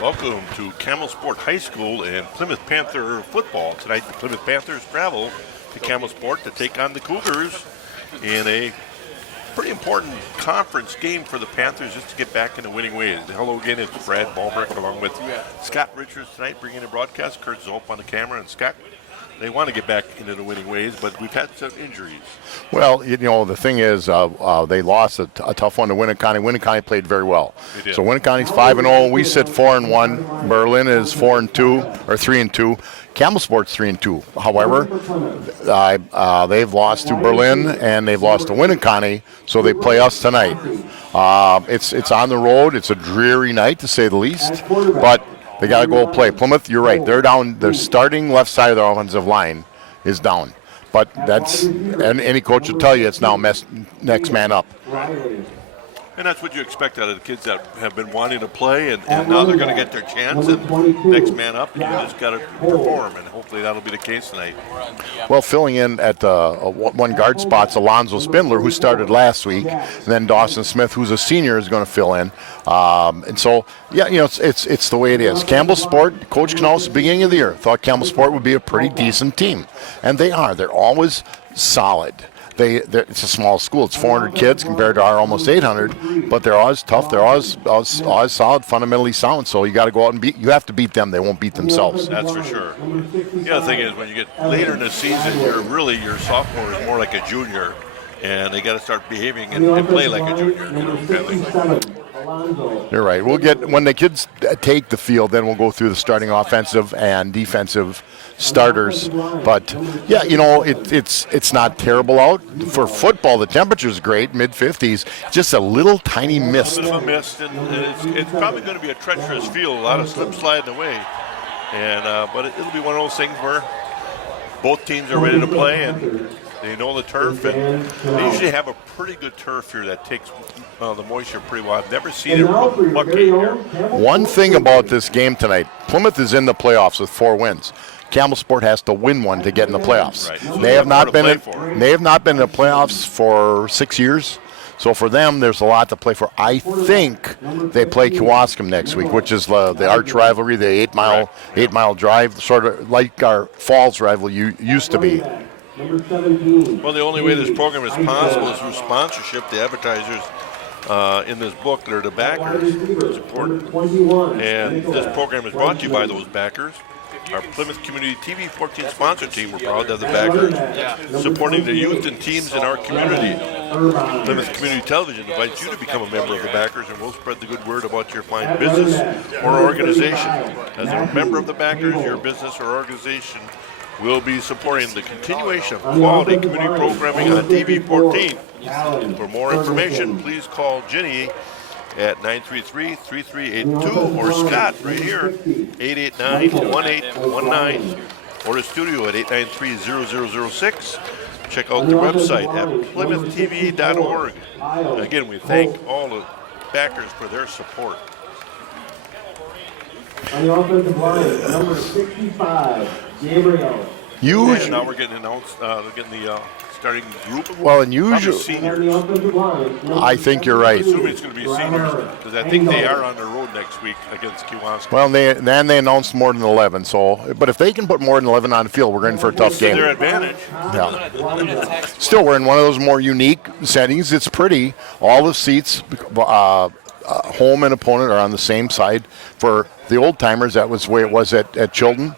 Welcome to Camel Sport High School and Plymouth Panther football. Tonight, the Plymouth Panthers travel to Camel Sport to take on the Cougars in a pretty important conference game for the Panthers just to get back in the winning ways. Hello again, it's Brad Ballbrick along with Scott Richards tonight bringing the broadcast. Kurt Zolp on the camera, and Scott, they want to get back into the winning ways, but we've had some injuries. Well, the thing is, they lost a tough one to Winneconne. Winneconne played very well. So Winneconne's 5-0. We sit 4-1. Berlin is 4-2 or 3-2. Camel Sport's 3-2. However, they've lost to Berlin and they've lost to Winneconne, so they play us tonight. It's on the road. It's a dreary night to say the least, but they got to go play. Plymouth, you're right. They're down. Their starting left side of the offensive line is down. But and any coach will tell you it's now next man up. And that's what you expect out of the kids that have been wanting to play, and now they're going to get their chance, and next man up, you just got to perform, and hopefully that'll be the case tonight. Well, filling in at one guard spot's Alonzo Spindler, who started last week, and then Dawson Smith, who's a senior, is going to fill in. And so, yeah, it's the way it is. Campbell Sport, Coach Knaus, beginning of the year, thought Campbell Sport would be a pretty decent team, and they are. They're always solid. It's a small school. It's 400 kids compared to our almost 800, but they're always tough. They're always solid, fundamentally sound. So you got to go out and you have to beat them. They won't beat themselves. That's for sure. The other thing is when you get later in the season, your sophomore is more like a junior, and they got to start behaving and play like a junior. You're right. When the kids take the field, then we'll go through the starting offensive and defensive starters. But yeah, it's not terrible out for football. The temperature's great, mid-50s. Just a little tiny mist. A little bit of a mist, and it's probably going to be a treacherous field. A lot of slip sliding away, but it'll be one of those things where both teams are ready to play and they know the turf, and they usually have a pretty good turf here that takes the moisture pretty well. I've never seen it mucky here. One thing about this game tonight, Plymouth is in the playoffs with 4 wins. Campbell Sport has to win one to get in the playoffs. Right. They have not been in the playoffs for 6 years. So for them, there's a lot to play for. I think they play Kewaskum next week, which is the arch rivalry, the 8-mile drive, sort of like our Falls rivalry used to be. Well, the only way this program is possible is through sponsorship. The advertisers in this book, they're the backers. It's important. And this program is brought to you by those backers. Our Plymouth Community TV 14 sponsor team, we're proud to have the backers supporting the youth and teams in our community. Plymouth Community Television invites you to become a member of the backers, and we'll spread the good word about your fine business or organization. As a member of the backers, your business or organization will be supporting the continuation of quality community programming on TV 14. For more information, please call Ginny at 933-3382 or Scott right here, 889-1819, or the studio at 893-0006. Check out the website at PlymouthTV.org. Again, we thank all the backers for their support. On the offensive line, number 65, Gabriel. And now we're getting announced, getting the starting group. Well, and usually, seniors. I think you're right. Assuming it's going to be seniors, because I think they are on the road next week against Kewaskum. Well, they announced more than 11. So, but if they can put more than 11 on the field, we're in for a tough game. Their advantage. Yeah. Still, we're in one of those more unique settings. It's pretty. All the seats, home and opponent, are on the same side. For the old timers, that was the way it was at Chilton.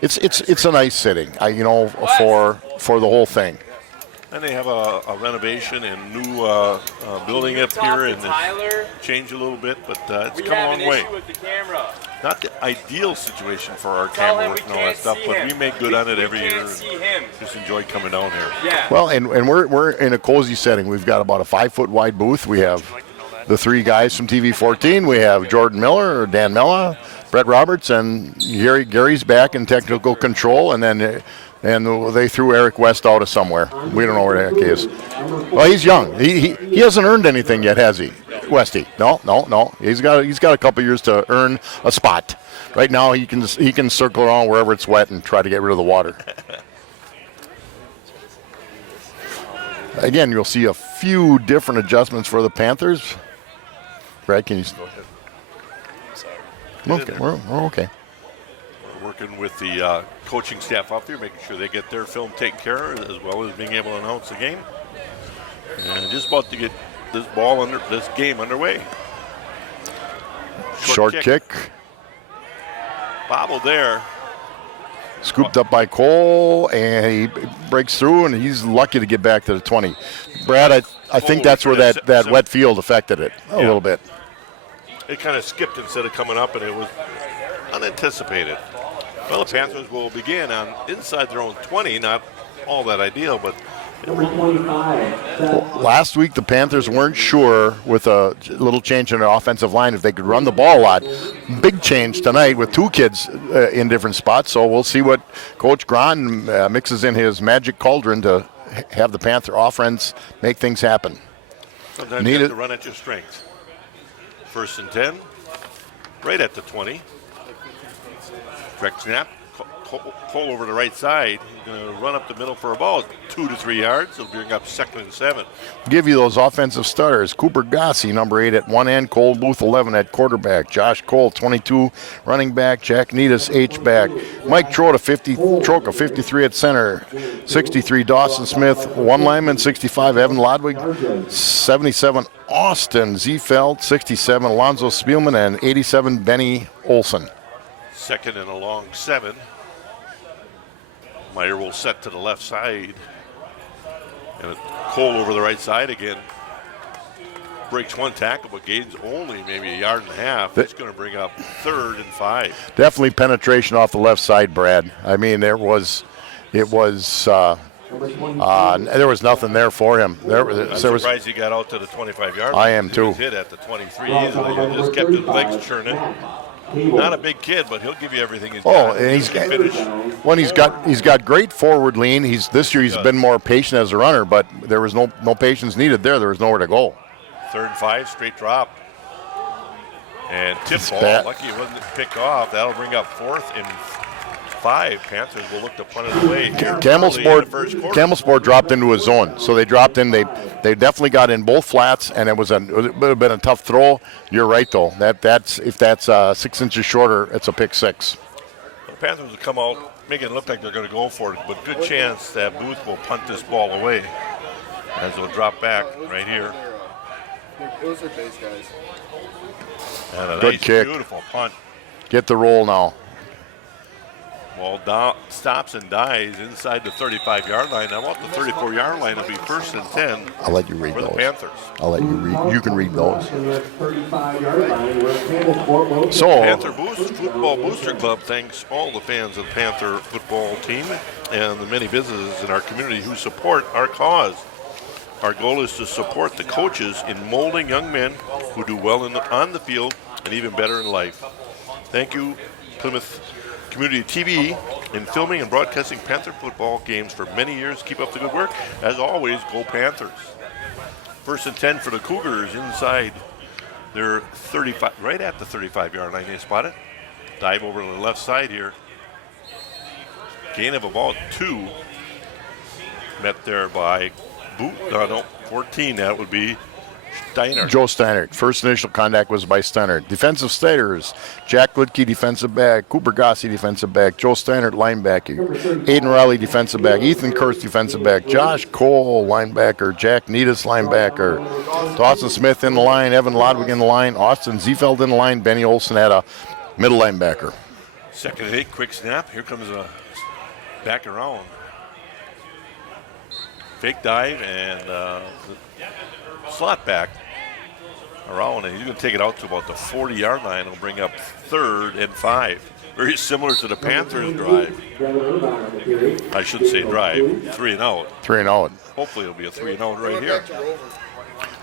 It's a nice sitting, for the whole thing. And they have a renovation and new building up here, and it's changed a little bit, but it's come a long way. Not the ideal situation for our camera work and all that stuff, but we make good on it every year. And just enjoy coming down here. Well, and we're in a cozy setting. We've got about a 5-foot wide booth. We have the 3 guys from TV 14. We have Jordan Miller, or Dan Mella, Brett Roberts, and Gary's back in technical control, and then they threw Eric West out of somewhere. We don't know where the heck he is. Well, he's young. He hasn't earned anything yet, has he, Westy? No. He's got a couple years to earn a spot. Right now, he can circle around wherever it's wet and try to get rid of the water. Again, you'll see a few different adjustments for the Panthers. Brad, can you? in Okay, there. we're okay. We're working with the coaching staff out there, making sure they get their film taken care of, as well as being able to announce the game. And just about to get this game underway. Short kick. Bobbled there. Scooped up by Cole, and he breaks through, and he's lucky to get back to the 20. Brad, I think that's where that wet field affected it a little bit. It kind of skipped instead of coming up, and it was unanticipated. Well, the Panthers will begin on inside their own 20. Not all that ideal, but Number 25. Last week, the Panthers weren't sure with a little change in their offensive line if they could run the ball a lot. Big change tonight with two kids in different spots, so we'll see what Coach Gran mixes in his magic cauldron to have the Panther offense make things happen. sometimes you have to run at your strength. 1st and 10, right at the 20. Direct snap. Cole over the right side. He's going to run up the middle for about 2 to 3 yards. He'll bring up 2nd and 7. Give you those offensive starters. Cooper Gossi, number 8 at one end. Cole Booth, 11 at quarterback. Josh Cole, 22, running back. Jack Needus, H-back. Mike Troca, 53 at center. 63, Dawson Smith, 1 lineman. 65, Evan Lodwig. 77, Austin Ziefeld. 67, Alonzo Spielman. And 87, Benny Olson. 2nd and a long 7. Meyer will set to the left side. And Cole over the right side again. Breaks one tackle, but gains only maybe 1.5 yards. That's going to bring up 3rd and 5. Definitely penetration off the left side, Brad. I mean, there was nothing there for him. I'm surprised he got out to the 25-yard line. I am too. He was hit at the 23 easily. He just kept his legs churning. Not a big kid, but he'll give you everything he's got. And he's got great forward lean. This year he's been more patient as a runner, but there was no patience needed there. There was nowhere to go. 3rd and 5, straight drop. And tip ball. Lucky it wasn't picked off. That'll bring up 4th and 5. Panthers will look to punt it away. Camel Sport dropped into a zone, so they dropped in. They definitely got in both flats, and it would have been a tough throw. You're right though. If that's 6 inches shorter, it's a pick 6. The Panthers will come out making it look like they're going to go for it, but good chance that Booth will punt this ball away as it'll drop back right here. Those are base guys. And a Good nice, kick. beautiful punt. Get the roll now. Ball stops and dies inside the 35-yard line. I want the 34-yard line to be 1st and 10. I'll let you read for those. the Panthers. I'll let you read. You can read those. So, Panther Football Booster Club thanks all the fans of the Panther football team and the many businesses in our community who support our cause. Our goal is to support the coaches in molding young men who do well on the field and even better in life. Thank you, Plymouth Community TV, in filming and broadcasting Panther football games for many years. Keep up the good work. As always, go Panthers. 1st and 10 for the Cougars inside their 35, right at the 35-yard line. They spot it. Dive over to the left side here. Gain of about 2. Met there by 14. That would be Steiner. Joe Steinert. First initial contact was by Steinert. Defensive starters: Jack Lidke, defensive back; Cooper Gossi, defensive back; Joe Steinert, linebacker; Aiden Riley, defensive back; Ethan Kurtz, defensive back; Josh Cole, linebacker; Jack Needus, linebacker; Dawson Smith in the line; Evan Lodwig in the line; Austin Ziefeld in the line; Benny Olson had a middle linebacker. 2nd and 8, quick snap. Here comes a back around. Fake dive and slot back around, and he's going to take it out to about the 40-yard line. It'll bring up 3rd and 5. Very similar to the Panthers drive. I should say drive. 3 and out. 3 and out. Hopefully it'll be a 3 and out right here.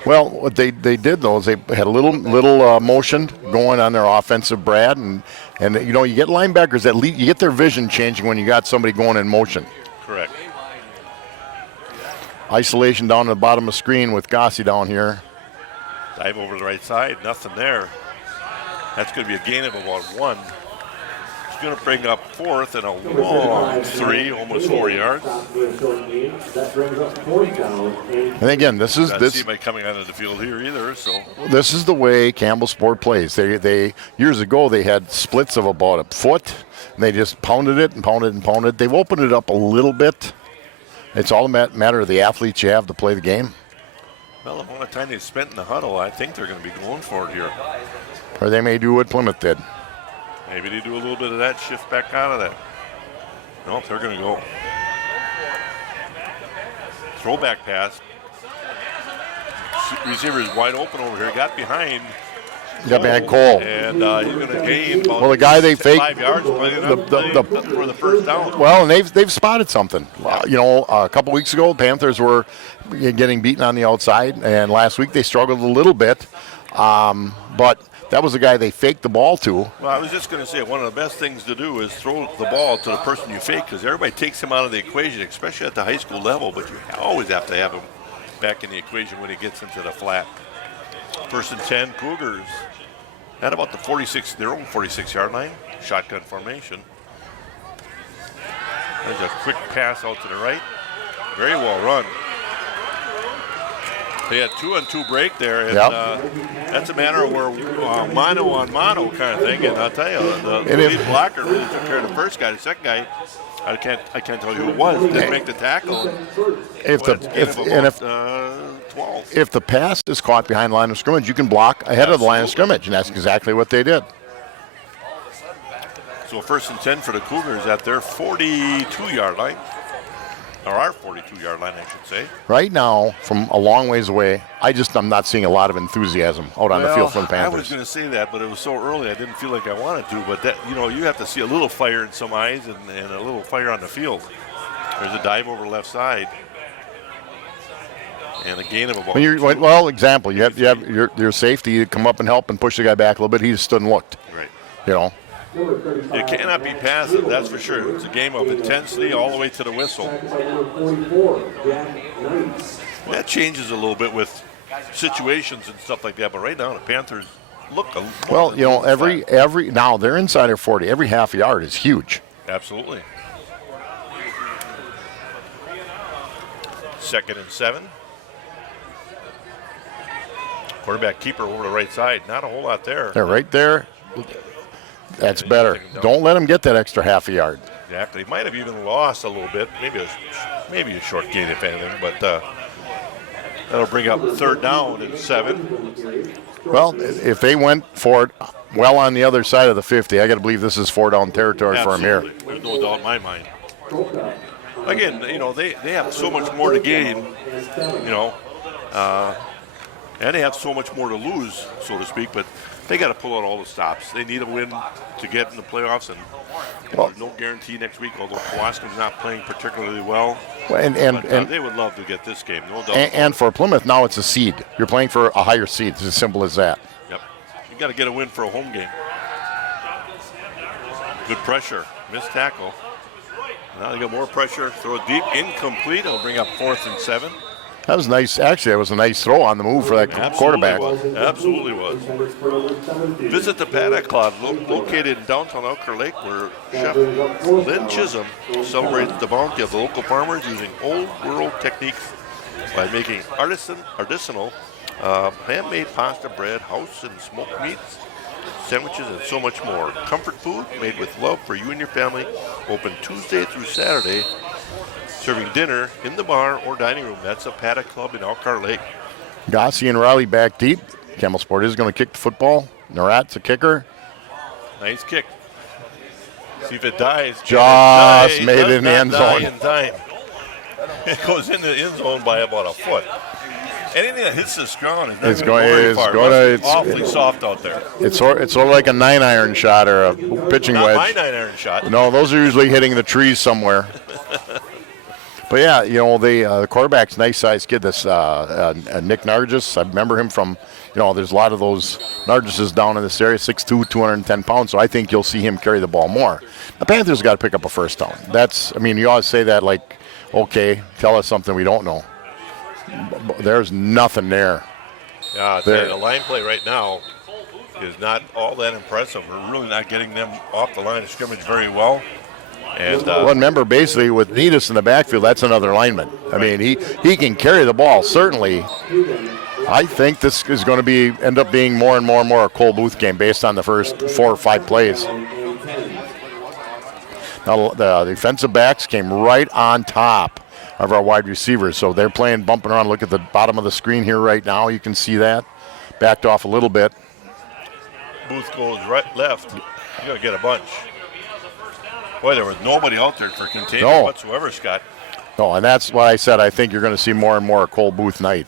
Well, what they did though is they had a little motion going on their offensive, Brad, and you know, you get linebackers that you get their vision changing when you got somebody going in motion. Correct. Isolation down at the bottom of the screen with Gossi down here. Dive over the right side, nothing there. That's going to be a gain of about 1. It's going to bring up fourth and a long 3, almost 4 yards. That brings up fourth down. And again, this is Not this. see anybody coming onto the field here either. So This is the way Campbell Sport plays. They years ago they had splits of about a foot, and they just pounded it and pounded and pounded. They've opened it up a little bit. It's all a matter of the athletes you have to play the game. well, the amount of time they spent in the huddle, I think they're going to be going for it here. Or they may do what Plymouth did. Maybe they do a little bit of that, shift back out of that. Nope, they're going to go. Throwback pass. Receiver is wide open over here. Got behind. Got behind Cole. And he's going to gain about Well, the guy they faked 5 yards, probably not for the first down. Well, and they've spotted something. You know, a couple weeks ago, the Panthers were getting beaten on the outside, and last week they struggled a little bit. But that was the guy they faked the ball to. Well, I was just going to say, one of the best things to do is throw the ball to the person you fake, because everybody takes him out of the equation, especially at the high school level, but you always have to have him back in the equation when he gets into the flat. First and 10, Cougars at about the 46, their own 46-yard line, shotgun formation. There's a quick pass out to the right. Very well run. They had 2-on-2 break there, and that's a matter of where mano on mano kind of thing. And I'll tell you, the lead blocker really took care of the first guy. The second guy, I can't tell you who it was. Didn't make the tackle. If 12. If the pass is caught behind the line of scrimmage, you can block ahead of the line of scrimmage, and that's exactly what they did. So first and 10 for the Cougars at their 42-yard line. Or our 42-yard line, I should say. Right now, from a long ways away, I'm not seeing a lot of enthusiasm out on the field for the Panthers. I was going to say that, but it was so early I didn't feel like I wanted to. But that, you have to see a little fire in some eyes and a little fire on the field. There's a dive over left side. And a gain of about example, you have your safety, you come up and help and push the guy back a little bit. He just stood and looked. Right. You know. It cannot be passive, that's for sure. It's a game of intensity all the way to the whistle. That changes a little bit with situations and stuff like that, but right now the Panthers look a well, every now they're inside their 40. Every half yard is huge. Absolutely. 2nd and 7. Quarterback keeper over the right side. Not a whole lot there. They're right there. That's better. Don't let him get that extra half a yard. Exactly. He might have even lost a little bit. Maybe a short gain, if anything. But that'll bring up 3rd down and 7. Well, if they went for it well on the other side of the 50, I got to believe this is 4-down territory for them here. There's no doubt in my mind. Again, they have so much more to gain, and they have so much more to lose, so to speak, but they got to pull out all the stops. They need a win to get in the playoffs, and there's no guarantee next week, although Kowalski's not playing particularly well. And they would love to get this game, no doubt. And for Plymouth, now it's a seed. You're playing for a higher seed. It's as simple as that. Yep. You got to get a win for a home game. Good pressure. Missed tackle. Now they got more pressure. Throw it deep. Incomplete. It'll bring up 4th and 7. That was nice. Actually, that was a nice throw on the move for that quarterback. Absolutely was. Visit the Paddock Club, located in downtown Elkhart Lake, where Chef Lynn Chisholm celebrates the bounty of the local farmers using old world techniques by making artisanal handmade pasta, bread, house and smoked meats, sandwiches, and so much more. Comfort food made with love for you and your family. Open Tuesday through Saturday. Serving dinner in the bar or dining room. That's a Paddock Club in Elkhart Lake. Gossi and Riley back deep. Campbell Sport is going to kick the football. Narat's a kicker. Nice kick. See if it dies. Just made it in the end zone. In time. It goes in the end zone by about a foot. Anything that hits this ground is not it's awfully soft out there. It's sort of like a 9-iron shot or a pitching wedge. Not my 9-iron shot. No, those are usually hitting the trees somewhere. But yeah, the quarterback's nice sized kid. This Nick Nargis, I remember him from, there's a lot of those Nargises down in this area, 6'2", 210 pounds. So I think you'll see him carry the ball more. The Panthers got to pick up a first down. You always say that like, okay, tell us something we don't know. There's nothing there. Yeah, the line play right now. is not all that impressive. We're really not getting them off the line of scrimmage very well. And Well, remember, basically, with Needus in the backfield, that's another lineman. I mean, he can carry the ball, certainly. I think this is going to end up being more and more a Cole Booth game based on the first 4 or 5 plays. Now, the defensive backs came right on top of our wide receivers, so they're playing, bumping around. Look at the bottom of the screen here right now. You can see that. Backed off a little bit. Booth goes right, left. You're going to get a bunch. Boy, there was nobody out there for containment whatsoever, Scott. No, and that's why I said I think you're going to see more and more a Cole Booth night.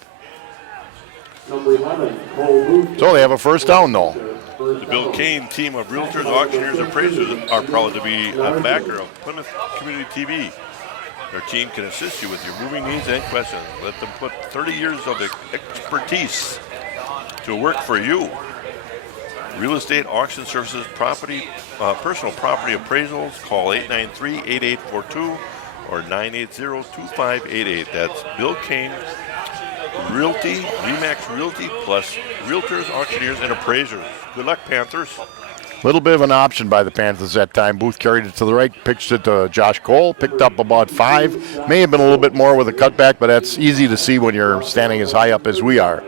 Number 11, Cole Booth. So they have a first down, though. The Bill Kane team of realtors, auctioneers, and appraisers are proud to be a backer of Plymouth Community TV. Their team can assist you with your moving needs and questions. Let them put 30 years of expertise to work for you. Real estate, auction services, property, personal property appraisals. Call 893-8842 or 980-2588. That's Bill Kane Realty, Remax Realty, plus realtors, auctioneers, and appraisers. Good luck, Panthers. Little bit of an option by the Panthers that time. Booth carried it to the right, pitched it to Josh Cole, picked up about 5. May have been a little bit more with a cutback, but that's easy to see when you're standing as high up as we are.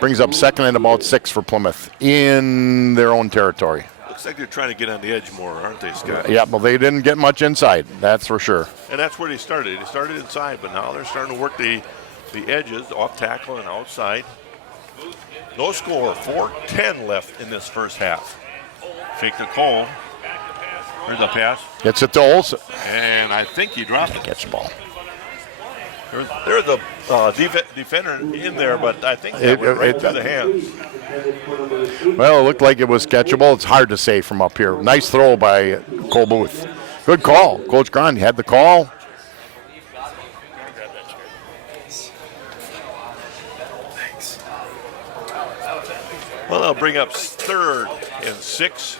Brings up second and about 6 for Plymouth in their own territory. Looks like they're trying to get on the edge more, aren't they, Scott? Yeah, well, they didn't get much inside, that's for sure. And that's where they started. They started inside, but now they're starting to work the edges, off tackle and outside. No score, 4:10 left in this first half. Fake to Cole. Here's a pass. Gets it to Olsen. And I think he dropped it. Catch the ball. There's a defender in there, but I think that went right through the hands. Well, it looked like it was catchable. It's hard to say from up here. Nice throw by Cole Booth. Good call. Coach Grund had the call. Well, they'll bring up 3rd and 6.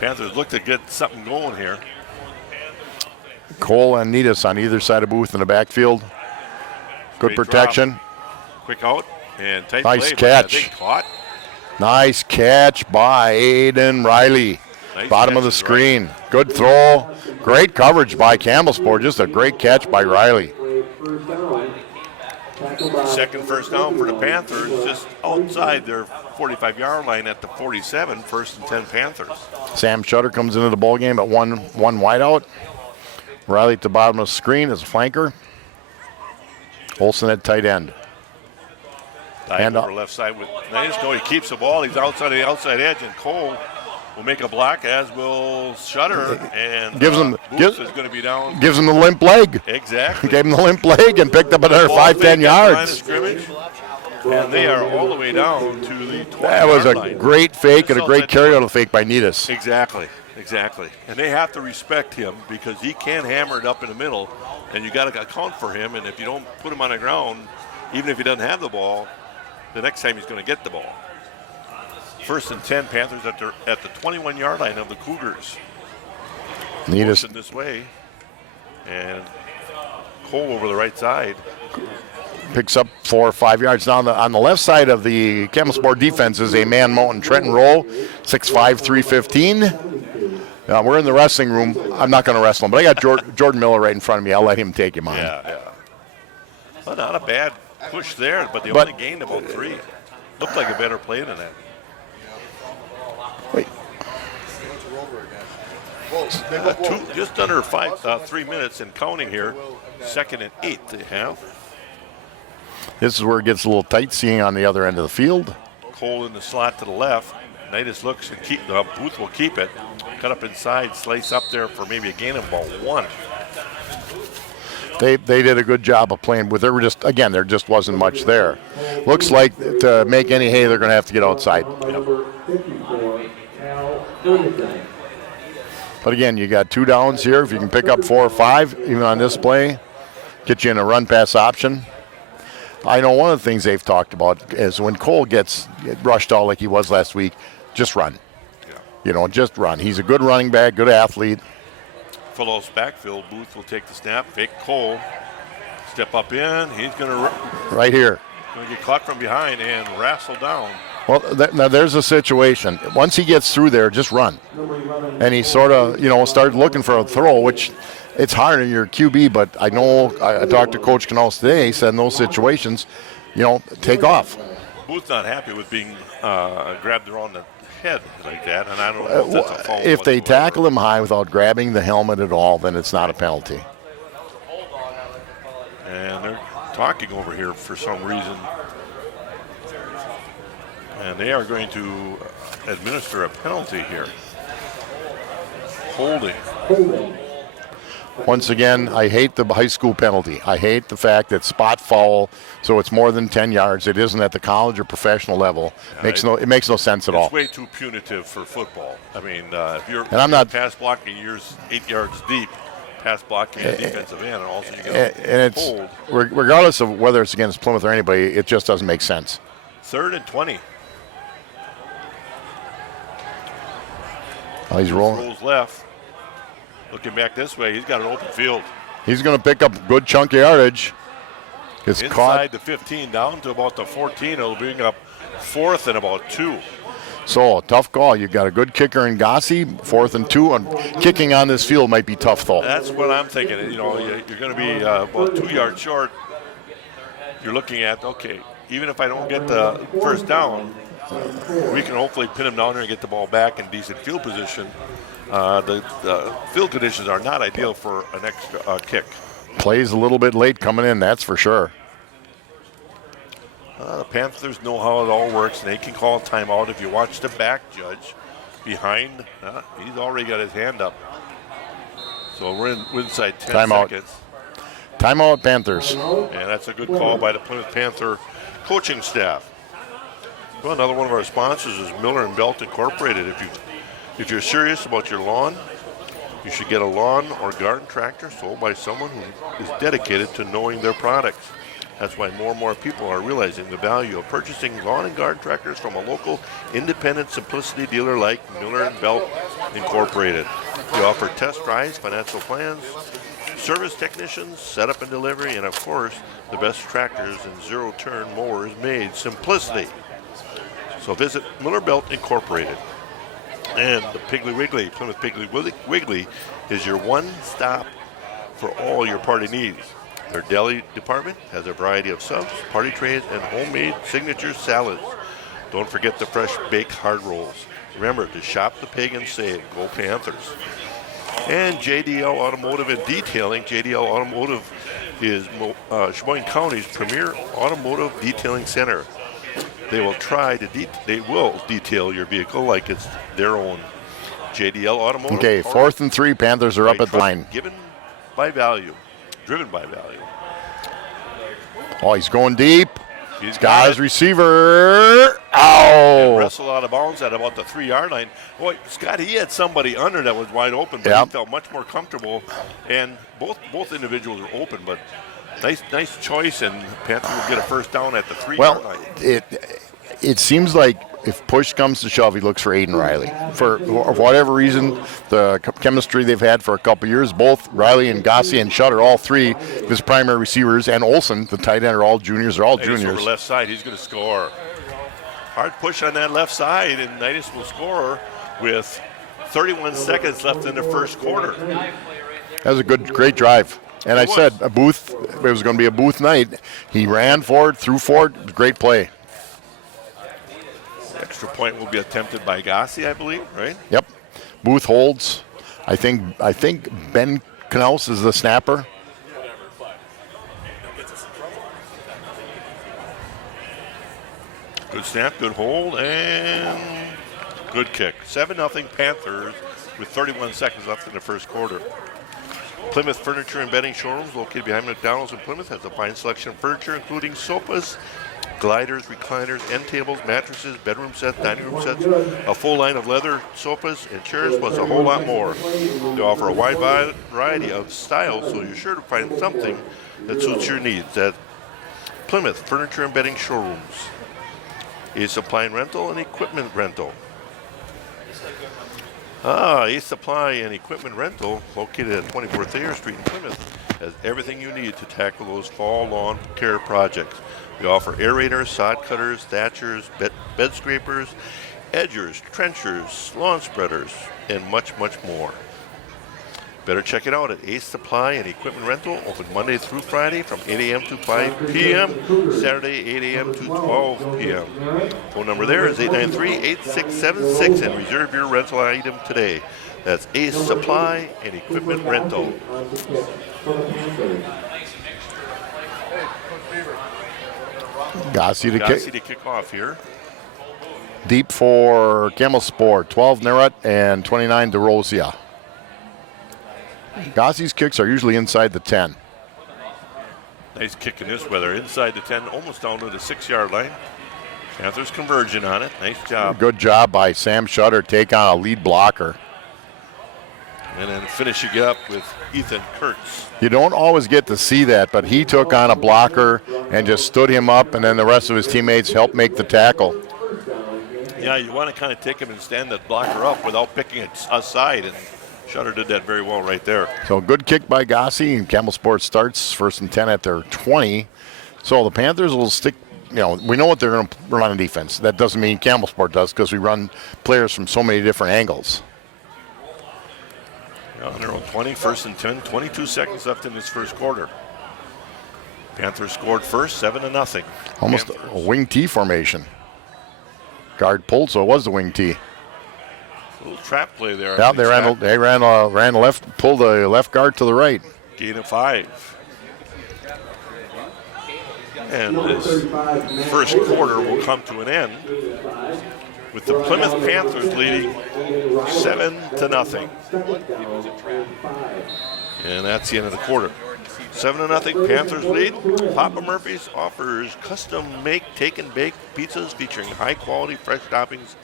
Panthers look to get something going here. Cole and Needus on either side of Booth in the backfield. Good Straight protection. Drop. Quick out and tight Nice play. catch. Caught. Nice catch by Aiden Riley. Nice Bottom of the catches, screen. Good throw. Great coverage by Campbellsport. Just a great catch by Riley. Second first down for the Panthers, just outside their 45-yard line at the 47. 1st and 10 Panthers. Sam Shutter comes into the ball game at one wideout. Riley at the bottom of the screen as a flanker. Olsen at tight end. Dive over left side with Naisco. He keeps the ball. He's outside the outside edge, and Cole will make a block, as will Shutter. And Booth is going to be down. Gives him the limp leg. Exactly. Gave him the limp leg and picked up another 5-10 yards. And they are all the way down to the 20-yard line. That was a great fake and a great carryout fake by Needus. Exactly. And they have to respect him because he can hammer it up in the middle, and you got to account for him. And if you don't put him on the ground, even if he doesn't have the ball, the next time he's going to get the ball. 1st and 10 Panthers at the 21-yard line of the Cougars. Needus in this way, and Cole over the right side. Picks up 4 or 5 yards. Now on the left side of the Campbellsport defense is a man Mountain Trenton Roll, 6'5", 315. We're in the wrestling room. I'm not going to wrestle him, but I got Jordan Miller right in front of me. I'll let him take him on. Yeah. Well, not a bad push there, but they only gained about 3. Looked like a better play than that. Wait. Just under 3 minutes and counting here. 2nd and 8 they have. This is where it gets a little tight, seeing on the other end of the field. Cole in the slot to the left. Nidus looks and Booth will keep it. Cut up inside, slice up there for maybe a gain of about 1. They did a good job of playing with. There just wasn't much there. Looks like to make any hay, they're going to have to get outside. But again, you got 2 downs here. If you can pick up 4 or 5, even on this play, get you in a run pass option. I know one of the things they've talked about is when Cole gets rushed out like he was last week, just run. Yeah. Just run. He's a good running back, good athlete. Full backfield. Booth will take the snap. Fake Cole. Step up in. He's going to right here. going to get caught from behind and wrestled down. Well, now there's a situation. Once he gets through there, just run. And he sort of, started looking for a throw, which it's hard in your QB, but I know I talked to Coach Knaus today. He said in those situations, take off. Booth's not happy with being grabbed around the head like that, and I don't know if that's a fault. If they whatsoever. tackle him high without grabbing the helmet at all, then it's not a penalty. And they're talking over here for some reason. And they are going to administer a penalty here. Holding. Once again, I hate the high school penalty. I hate the fact that spot foul, so it's more than 10 yards. It isn't at the college or professional level. It makes no sense at all. It's way too punitive for football. I mean, if you're I'm not pass blocking, you're 8 yards deep, pass blocking a defensive end, and also you and get it's hold. regardless of whether it's against Plymouth or anybody, it just doesn't make sense. 3rd and 20. Oh, he's rolling. Rolls left. Looking back this way, he's got an open field. He's going to pick up good chunk of yardage. It's Inside caught. the 15, down to about the 14. It'll bring up 4th and about 2. So, tough call. You've got a good kicker in Gossi, 4th and 2, and kicking on this field might be tough, though. That's what I'm thinking. You're going to be about 2 yards short. You're looking at, okay, even if I don't get the first down, we can hopefully pin him down there and get the ball back in decent field position. The field conditions are not ideal for an extra kick. Plays a little bit late coming in, that's for sure. The Panthers know how it all works, and they can call a timeout. If you watch the back judge behind, he's already got his hand up. So we're inside 10 Timeout. seconds. Timeout, Panthers. And that's a good call by the Plymouth Panther coaching staff. Well, another one of our sponsors is Miller & Belt Incorporated. If you're serious about your lawn, you should get a lawn or garden tractor sold by someone who is dedicated to knowing their products. That's why more and more people are realizing the value of purchasing lawn and garden tractors from a local independent simplicity dealer like Miller & Belt Incorporated. They offer test drives, financial plans, service technicians, setup and delivery, and of course, the best tractors and zero-turn mowers made simplicity. So visit Miller Belt Incorporated. And the Piggly Wiggly, Plymouth Piggly Wiggly, is your one-stop for all your party needs. Their deli department has a variety of subs, party trays, and homemade signature salads. Don't forget the fresh baked hard rolls. Remember to shop the pig and save. Go Panthers. And JDL Automotive and Detailing. JDL Automotive is Sheboygan County's premier automotive detailing center. They will detail your vehicle like it's their own. JDL Automotive. Okay, 4th and 3, Panthers are up at the line. Driven by value. Oh, he's going deep. He's Got his it. receiver. And Oh! wrestled out of bounds at about the 3-yard line. Boy, Scott, he had somebody under that was wide open, but Yep. he felt much more comfortable. And both individuals are open, but nice choice, and Panthers will get a first down at the 3-yard Well, line. it seems like if push comes to shove, he looks for Aiden Riley. For whatever reason, the chemistry they've had for a couple of years, both Riley and Gossi and Shutter, all three of his primary receivers, and Olsen, the tight end, are all juniors. They're all Nitis juniors. over left side, he's going to score. Hard push on that left side, and Nitis will score with 31 seconds left in the first quarter. That was a great drive. And I said, it was going to be a Booth night. He ran forward, threw forward, great play. Extra point will be attempted by Gossi, I believe, right? Yep. Booth holds. I think Ben Knaus is the snapper. Good snap, good hold, and good kick. 7-0 Panthers with 31 seconds left in the first quarter. Plymouth Furniture and Bedding Showrooms, located behind McDonald's in Plymouth, has a fine selection of furniture, including sofas, gliders, recliners, end tables, mattresses, bedroom sets, dining room sets, a full line of leather sofas and chairs, plus a whole lot more. They offer a wide variety of styles, so you're sure to find something that suits your needs at Plymouth Furniture and Bedding Showrooms. Ace Supply and Rental and Equipment Rental. Ace Supply and Equipment Rental, located at 24th Thayer Street in Plymouth, has everything you need to tackle those fall lawn care projects. We offer aerators, sod cutters, thatchers, bed scrapers, edgers, trenchers, lawn spreaders, and much, much more. Better check it out at Ace Supply and Equipment Rental, open Monday through Friday from 8 a.m. to 5 p.m., Saturday 8 a.m. to 12 p.m. Phone number there is 893-8676 and reserve your rental item today. That's Ace Supply and Equipment Rental. Gossi to Gossi kick. to kick off here. Deep for Camel Sport. 12 Nerut and 29 DeRosia. Gossi's kicks are usually inside the 10. Nice kick in this weather. Inside the 10, almost down to the 6-yard line. Panthers converging on it. Nice job. Good job by Sam Shutter. Take on a lead blocker. And then finishing it up with Ethan Kurtz. You don't always get to see that, but he took on a blocker and just stood him up, and then the rest of his teammates helped make the tackle. Yeah, you want to kind of take him and stand that blocker up without picking it aside, and Shutter did that very well right there. So good kick by Gossi, and Camel Sport starts 1st and 10 at their 20. So the Panthers will stick, we know what they're going to run on defense. That doesn't mean Camel Sport does, because we run players from so many different angles. On their own 20, 1st and 10, 22 seconds left in this first quarter. Panthers scored first, 7-0. Almost Panthers. a wing T formation. Guard pulled, so it was the wing T. A little trap play there. Yeah, they ran left, pulled the left guard to the right. Gain of 5. And this first quarter will come to an end with the Plymouth Panthers leading 7-0. And that's the end of the quarter. 7-0 Panthers lead. Papa Murphy's offers custom make, take and bake pizzas featuring high quality fresh toppings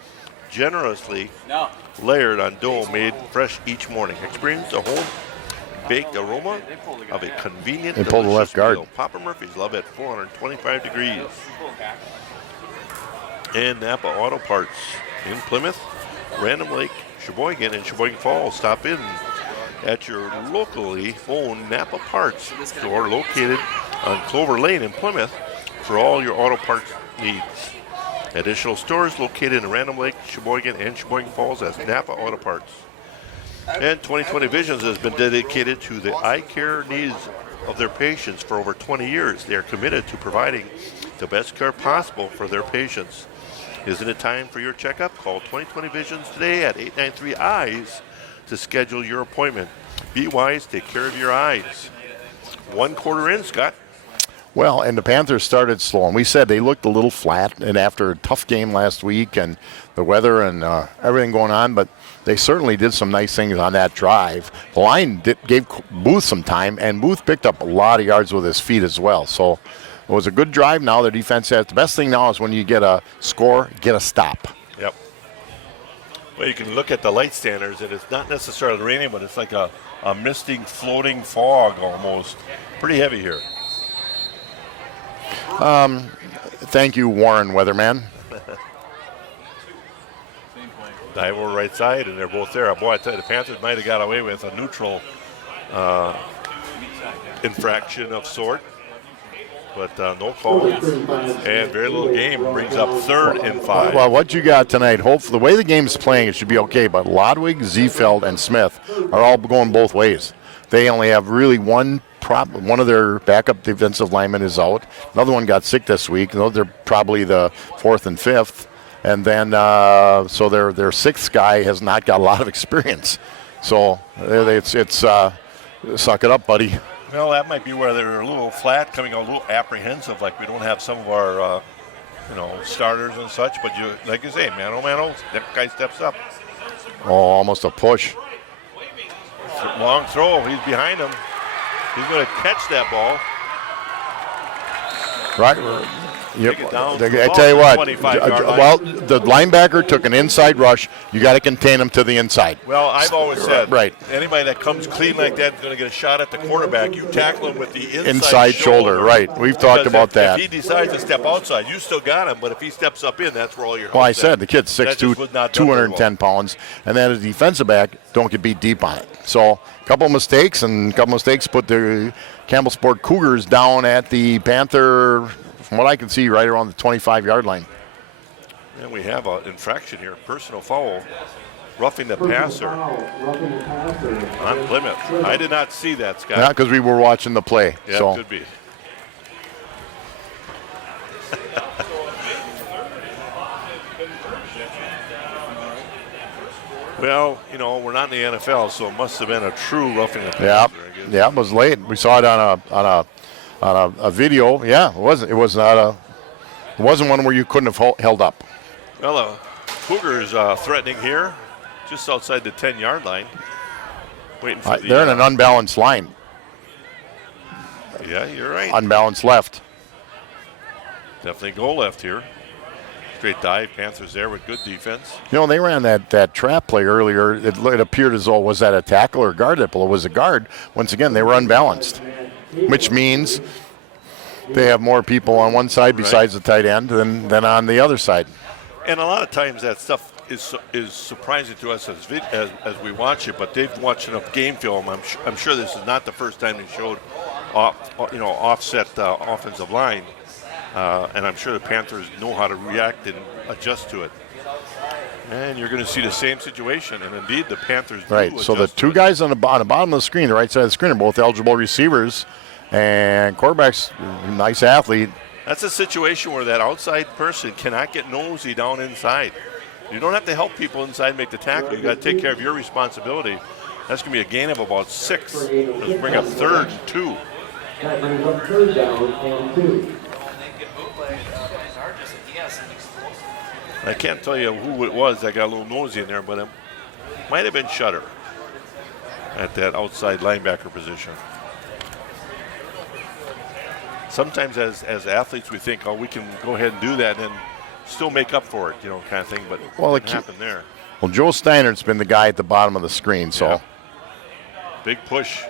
generously layered on dough made fresh each morning. Experience the home baked aroma of a convenient, They pulled the delicious left guard. meal. Papa Murphy's love at 425 degrees. And Napa Auto Parts in Plymouth, Random Lake, Sheboygan, and Sheboygan Falls. Stop in at your locally owned Napa Parts store located on Clover Lane in Plymouth for all your auto parts needs. Additional stores located in Random Lake, Sheboygan, and Sheboygan Falls as Napa Auto Parts. And 2020 Visions has been dedicated to the eye care needs of their patients for over 20 years. They are committed to providing the best care possible for their patients. Isn't it time for your checkup? Call 2020 Visions today at 893-EYES to schedule your appointment. Be wise, take care of your eyes. 1 quarter in, Scott. Well, and the Panthers started slow, and we said they looked a little flat, and after a tough game last week and the weather and everything going on, but they certainly did some nice things on that drive. The line gave Booth some time, and Booth picked up a lot of yards with his feet as well. So it was a good drive. Now their defense has, the best thing now is when you get a score, get a stop. Yep. Well, you can look at the light standards, and it's not necessarily raining, but it's like a misting, floating fog almost. Pretty heavy here. Thank you, Warren Weatherman. Dive over right side, and they're both there. Boy, I tell you, the Panthers might have got away with a neutral infraction of sort, but no calls. And very little game brings up 3rd and 5. Well, what you got tonight, the way the game's playing, it should be okay, but Lodwig, Ziefeld, and Smith are all going both ways. They only have really one problem. One of their backup defensive linemen is out. Another one got sick this week. They're probably the 4th and 5th. And then, so their 6th guy has not got a lot of experience. So it's suck it up, buddy. Well, that might be where they're a little flat, coming out a little apprehensive, like we don't have some of our, starters and such. But like you say, mano, that guy steps up. Oh, almost a push. Long throw. He's behind him. He's going to catch that ball. Right. Take it down. I tell you what, 25-yard line. well, the linebacker took an inside rush. You got to contain him to the inside. Well, I've always said, right. Anybody that comes clean like that is going to get a shot at the quarterback. You tackle him with the inside shoulder. Right. We've talked about that. If he decides to step outside, you still got him. But if he steps up in, that's where all your Well, I hopes said at. the kid's That 6'2", just was not done very 210 pounds, and then as a defensive back, don't get beat deep on it. So a couple of mistakes, put the Campbell Sport Cougars down at the Panther from what I can see, right around the 25-yard line. And we have an infraction here, personal foul, roughing the passer on Plymouth. I did not see that, Scott. Yeah, because we were watching the play. Yeah, so. could be. Well, you know, we're not in the NFL, so it must have been a true roughing the passer. Yeah, I guess. yeah, it was late. We saw it on a video. Yeah, it wasn't. It was not a. It wasn't one where you couldn't have held up. Well, Cougars threatening here, just outside the 10-yard line. Waiting for the. They're in an unbalanced line. Yeah, you're right. Unbalanced left. Definitely goal left here. Straight dive. Panthers there with good defense. You know, they ran that trap play earlier. It appeared as though, was that a tackle or a guard? It was a guard. Once again, they were unbalanced, which means they have more people on one side besides the tight end than on the other side. And a lot of times that stuff is surprising to us as we watch it, but they've watched enough game film. I'm sure this is not the first time they showed offset offensive line. And I'm sure the Panthers know how to react and adjust to it. And you're going to see the same situation, and indeed the Panthers do. Right, so the two guys on the bottom of the screen, the right side of the screen, are both eligible receivers, and quarterback's a nice athlete. That's a situation where that outside person cannot get nosy down inside. You don't have to help people inside make the tackle. You got to take care of your responsibility. That's going to be a gain of about 6. Let's bring up 3rd and 2. That brings up 3rd down and 2. I can't tell you who it was that got a little nosy in there, but it might have been Shutter at that outside linebacker position. Sometimes as athletes we think, oh, we can go ahead and do that and then still make up for it, kind of thing, but it didn't happen there. Well, Joe Steinert's been the guy at the bottom of the screen, so. Yeah. Big push.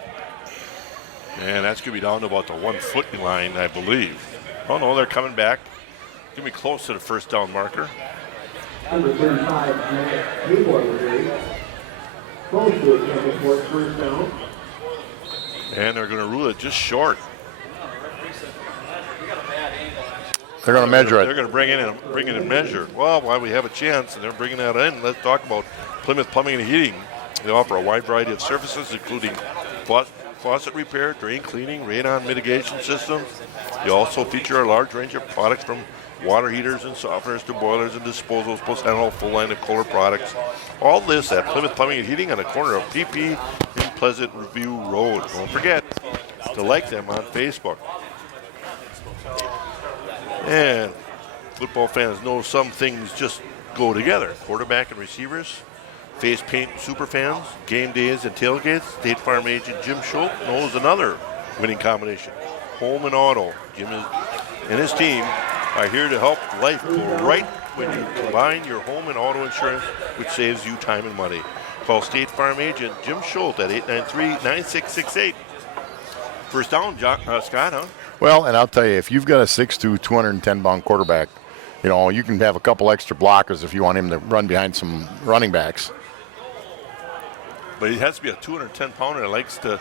And that's going to be down to about the 1-foot line, I believe. Oh, no, they're coming back. Going to be close to the first down marker. Number 35, Matt Haywood, close to it, second for first down. And they're going to rule it just short. They're going to measure it. They're going to bring it and measure. Well, while we have a chance, and they're bringing that in, let's talk about Plymouth Plumbing and Heating. They offer a wide variety of services, including faucet repair, drain cleaning, radon mitigation systems. They also feature a large range of products from water heaters and softeners to boilers and disposals, plus a full line of Kohler products. All this at Plymouth Plumbing and Heating on the corner of PP and Pleasant Review Road. Don't forget to like them on Facebook. And football fans know some things just go together. Quarterback and receivers, face paint super fans, game days and tailgates. State Farm agent Jim Schultz knows another winning combination. Home and auto. Jim and his team are here to help life go right when you combine your home and auto insurance, which saves you time and money. Call State Farm agent Jim Schultz at 893-9668. First down, Scott, huh? Well, and I'll tell you, if you've got a 6'2", 210-pound quarterback, you can have a couple extra blockers if you want him to run behind some running backs. But he has to be a 210-pounder that likes to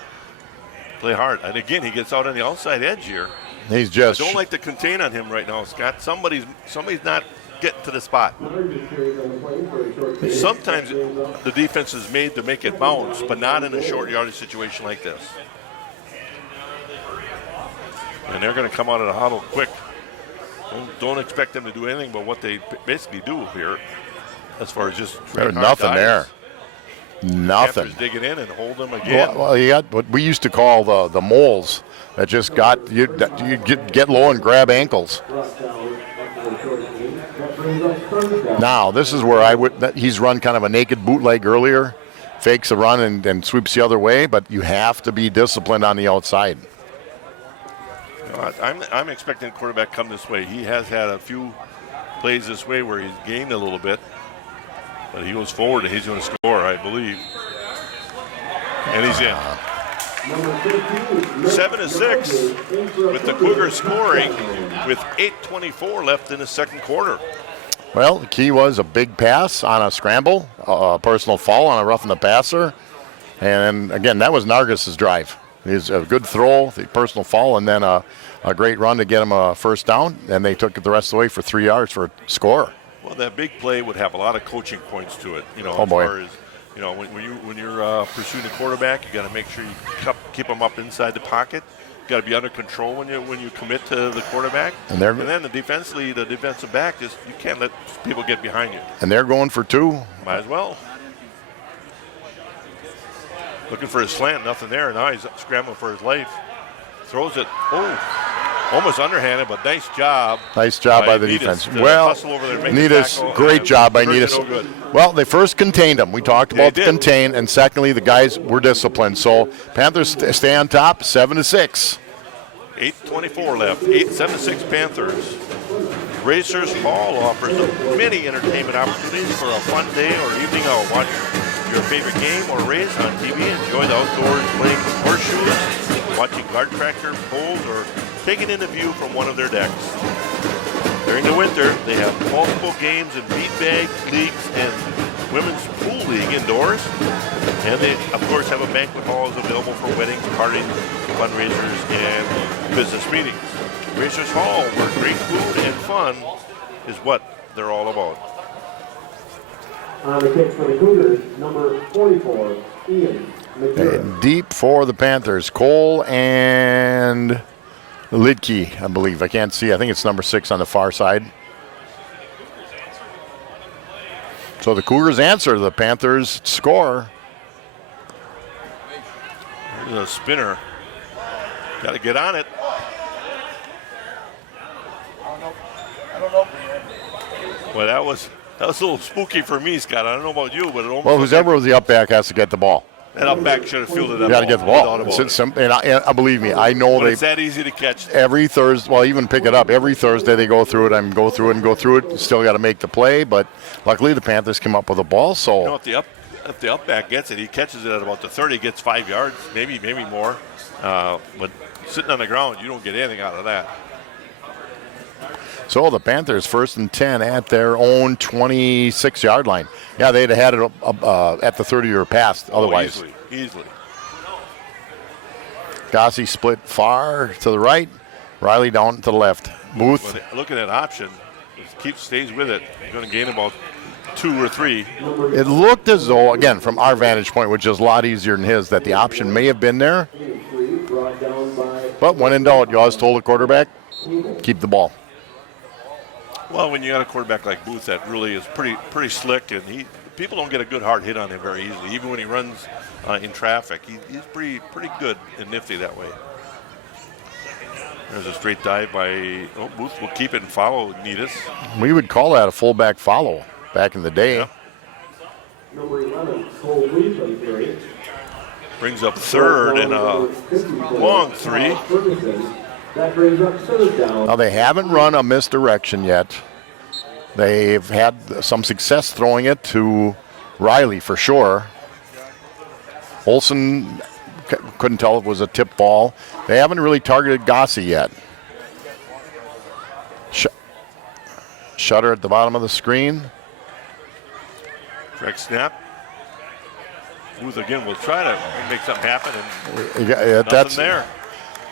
play hard. And again, he gets out on the outside edge here. He's just. I don't like to contain on him right now, Scott. Somebody's not getting to the spot. Sometimes the defense is made to make it bounce, but not in a short yardage situation like this. And they're going to come out of the huddle quick. Don't expect them to do anything but what they basically do here, as far as just There's nothing dives. there. Nothing. Panthers dig it in and hold them again. Well, you got what we used to call the moles that just got you get low and grab ankles. Now this is where he's run kind of a naked bootleg earlier, fakes a run and sweeps the other way, but you have to be disciplined on the outside. I'm expecting the quarterback come this way. He has had a few plays this way where he's gained a little bit, but he goes forward and he's going to score, I believe. And he's in. 7-6 with the Cougars scoring with 8:24 left in the second quarter. Well, the key was a big pass on a scramble, a personal foul on a roughing the passer, and again that was Nargis's drive. He's a good throw, the personal foul, and then a a great run to get them a first down, and they took it the rest of the way for 3 yards for a score. Well, that big play would have a lot of coaching points to it. Oh, as boy. far as when you're pursuing the quarterback, you got to make sure you keep them up inside the pocket. You got to be under control when you commit to the quarterback. And then the defensive back, you can't let people get behind you. And they're going for 2. Might as well. Looking for his slant, nothing there. Now he's scrambling for his life. Throws it. Oh, almost underhanded, but nice job. Nice job by the defense. Well, Nita's great job by Nita. Well, they first contained them. We talked about the contain, and secondly, the guys were disciplined. So Panthers stay on top, 7-6. 8:24 left. 7-6 Panthers. Racers Hall offers many entertainment opportunities for a fun day or evening out. Watch your favorite game or race on TV. Enjoy the outdoors playing with horseshoes, watching guard tractor poles, or taking in a view from one of their decks. During the winter, they have multiple games in beanbag leagues and women's pool league indoors. And they, of course, have a banquet halls available for weddings, parties, fundraisers, and business meetings. Racers Hall, where great food and fun is what they're all about. On the kick for the Cougars, number 44, Ian McGurk. And deep for the Panthers, Cole and Lidke, I believe. I can't see. I think it's number 6 on the far side. So the Cougars answer the Panthers score. There's a spinner. Got to get on it. Well, that was a little spooky for me, Scott. I don't know about you, but it almost. Well, whoever was the up back has to get the ball. That up back should have fielded that. You got to get the ball. And believe me, I know it's that easy to catch. Every Thursday, well, even pick it up. Every Thursday they go through it. Go through it. Still got to make the play, but luckily the Panthers came up with a ball. So if the up back gets it, he catches it at about the 30, gets 5 yards, maybe more. But sitting on the ground, you don't get anything out of that. So the Panthers 1st and 10 at their own 26-yard line. Yeah, they'd have had it at the 30 or past otherwise. Easily. Gossi split far to the right, Riley down to the left. Booth. But looking at option, stays with it. You're going to gain about 2 or 3. It looked as though, again, from our vantage point, which is a lot easier than his, that the option may have been there. But when in doubt, you always told the quarterback, keep the ball. Well, when you got a quarterback like Booth that really is pretty slick, and people don't get a good hard hit on him very easily. Even when he runs in traffic, he's pretty good and nifty that way. There's a straight dive by Booth. Will keep it and follow Nitas. We would call that a fullback follow back in the day. Yeah. Number 11, Cole Weasley. Brings up 3rd and a long 3. That brings up 3rd down. Now, they haven't run a misdirection yet. They've had some success throwing it to Riley for sure. Olsen couldn't tell it was a tip ball. They haven't really targeted Gossi yet. Shutter at the bottom of the screen. Correct snap. Booth again will try to make something happen, and nothing there.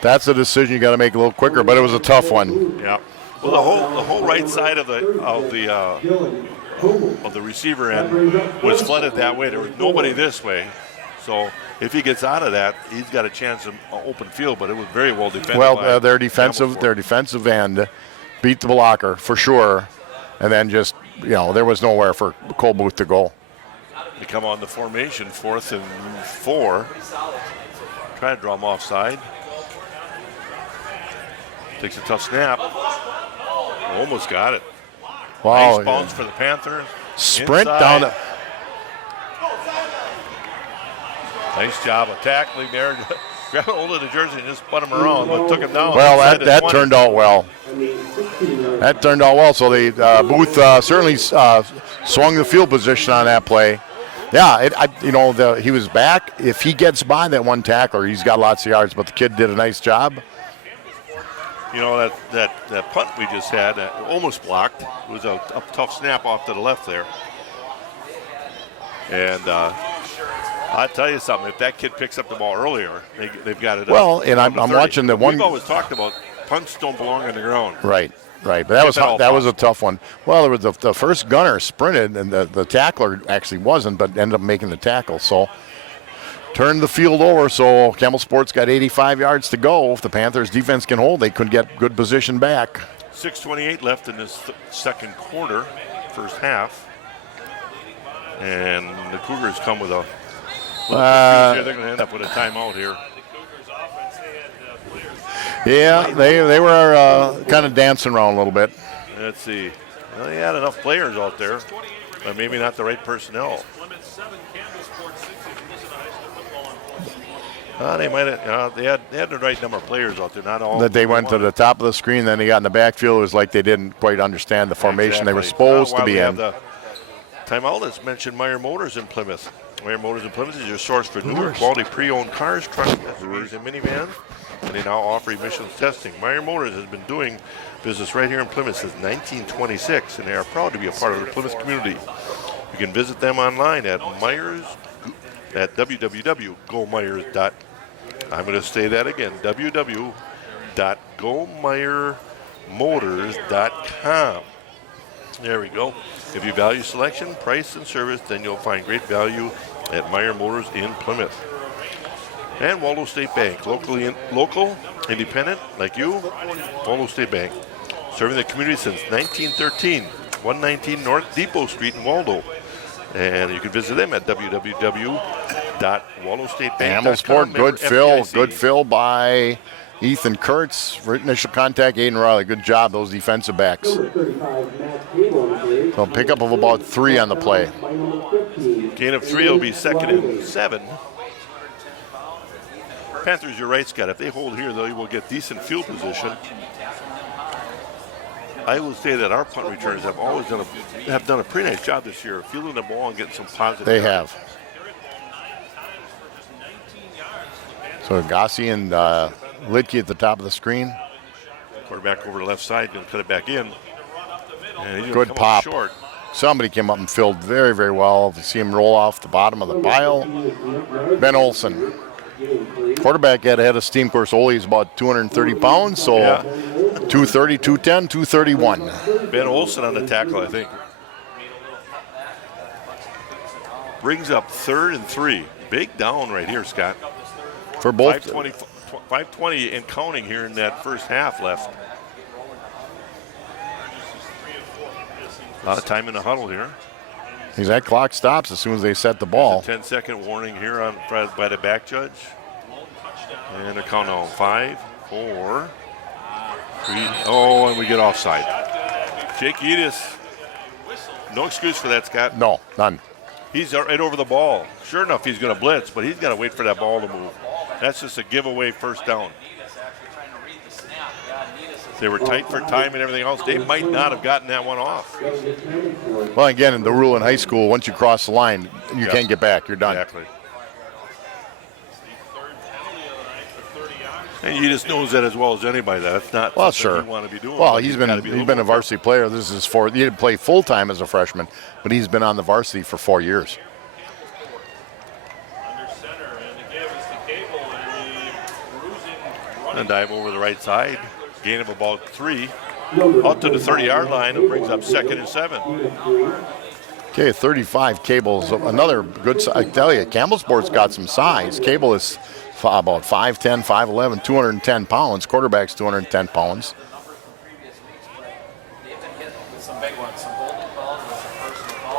That's a decision you got to make a little quicker, but it was a tough one. Yeah. Well, the whole right side of the receiver end was flooded that way. There was nobody this way, so if he gets out of that, he's got a chance of open field. But it was very well defended. Well, their defensive end beat the blocker for sure, and then just there was nowhere for Cole Booth to go. They come on the formation, 4th and 4. Try to draw him offside. Takes a tough snap. Almost got it. Wow. Nice bounce for the Panthers. Sprint inside. down the. Nice job of tackling there. Grabbed hold of the jersey and just spun him around, but took him down. Well, that turned out well. That turned out well. So they Booth certainly swung the field position on that play. Yeah, he was back. If he gets by that one tackler, he's got lots of yards. But the kid did a nice job. That punt we just had almost blocked. It was a tough snap off to the left there. And I'll tell you something. If that kid picks up the ball earlier, they've got it. Well, and I'm watching the one. We've always talked about punts don't belong on the ground. Right. But that was If at all a tough one. Well, there was the first gunner sprinted, and the tackler actually wasn't, but ended up making the tackle. So turned the field over. So Campbell Sports got 85 yards to go. If the Panthers defense can hold, they could get good position back. 6:28 left in this second quarter, first half. And the Cougars come with a they're going to end up with a timeout here. Yeah, they were kind of dancing around a little bit. Let's see. Well, they had enough players out there, but maybe not the right personnel. They might have. They had the right number of players out there. Not all. That they went to the top of the screen, then they got in the backfield. It was like they didn't quite understand the formation they were supposed to be in. The timeout, let's mention Meyer Motors in Plymouth. Meyer Motors in Plymouth is your source for newer quality pre-owned cars, trucks, SUVs, and minivans. And they now offer emissions testing. Meyer Motors has been doing business right here in Plymouth since 1926, and they are proud to be a part of the Plymouth community. You can visit them online at www.gomeyers.com. I'm going to say that again, www.gomeyermotors.com. There we go. If you value selection, price, and service, then you'll find great value at Meyer Motors in Plymouth. And Waldo State Bank, local, independent, like you, Waldo State Bank, serving the community since 1913, 119 North Depot Street in Waldo. And you can visit them at www.waldostatebank.com. Campbell Sport, good fill by Ethan Kurtz. Initial contact, Aiden Riley. Good job, those defensive backs. So pick up of about 3 on the play. Gain of 3 will be 2nd and 7. Panthers, you're right, Scott. If they hold here, they will get decent field position. I will say that our punt returners have always done a pretty nice job this year, fielding the ball and getting some positive. They have. So Agassi and Lidke at the top of the screen. Quarterback over the left side, going to cut it back in. And good pop. Short. Somebody came up and filled very, very well. You see him roll off the bottom of the pile. Ben Olson. Quarterback had ahead of steam. Of course, Ole's about 230 pounds, so 230, 210, 231. Ben Olson on the tackle, I think. Brings up 3rd and 3. Big down right here, Scott. For both. 5:20 and counting here in that first half left. A lot of time in the huddle here. That clock stops as soon as they set the ball. 10-second warning here by the back judge. And a count on 5, 4, 3. Oh, and we get offside. Jake Edis. No excuse for that, Scott. No, none. He's right over the ball. Sure enough, he's going to blitz, but he's got to wait for that ball to move. That's just a giveaway first down. They were tight for time and everything else. They might not have gotten that one off. Well, again, the rule in high school, once you cross the line, you can't get back. You're done. Exactly. And you just knows that as well as anybody. That's not something you want to be doing. Well, he's been a varsity player. This is he didn't play full time as a freshman, but he's been on the varsity for 4 years. And dive over the right side. Gain of about 3. Out to the 30-yard line. It brings up 2nd and 7. Okay, 35. Cable's another good size. I tell you, Campbell Sports got some size. Cable is about 5'10", 5'11", 210 pounds. Quarterback's 210 pounds.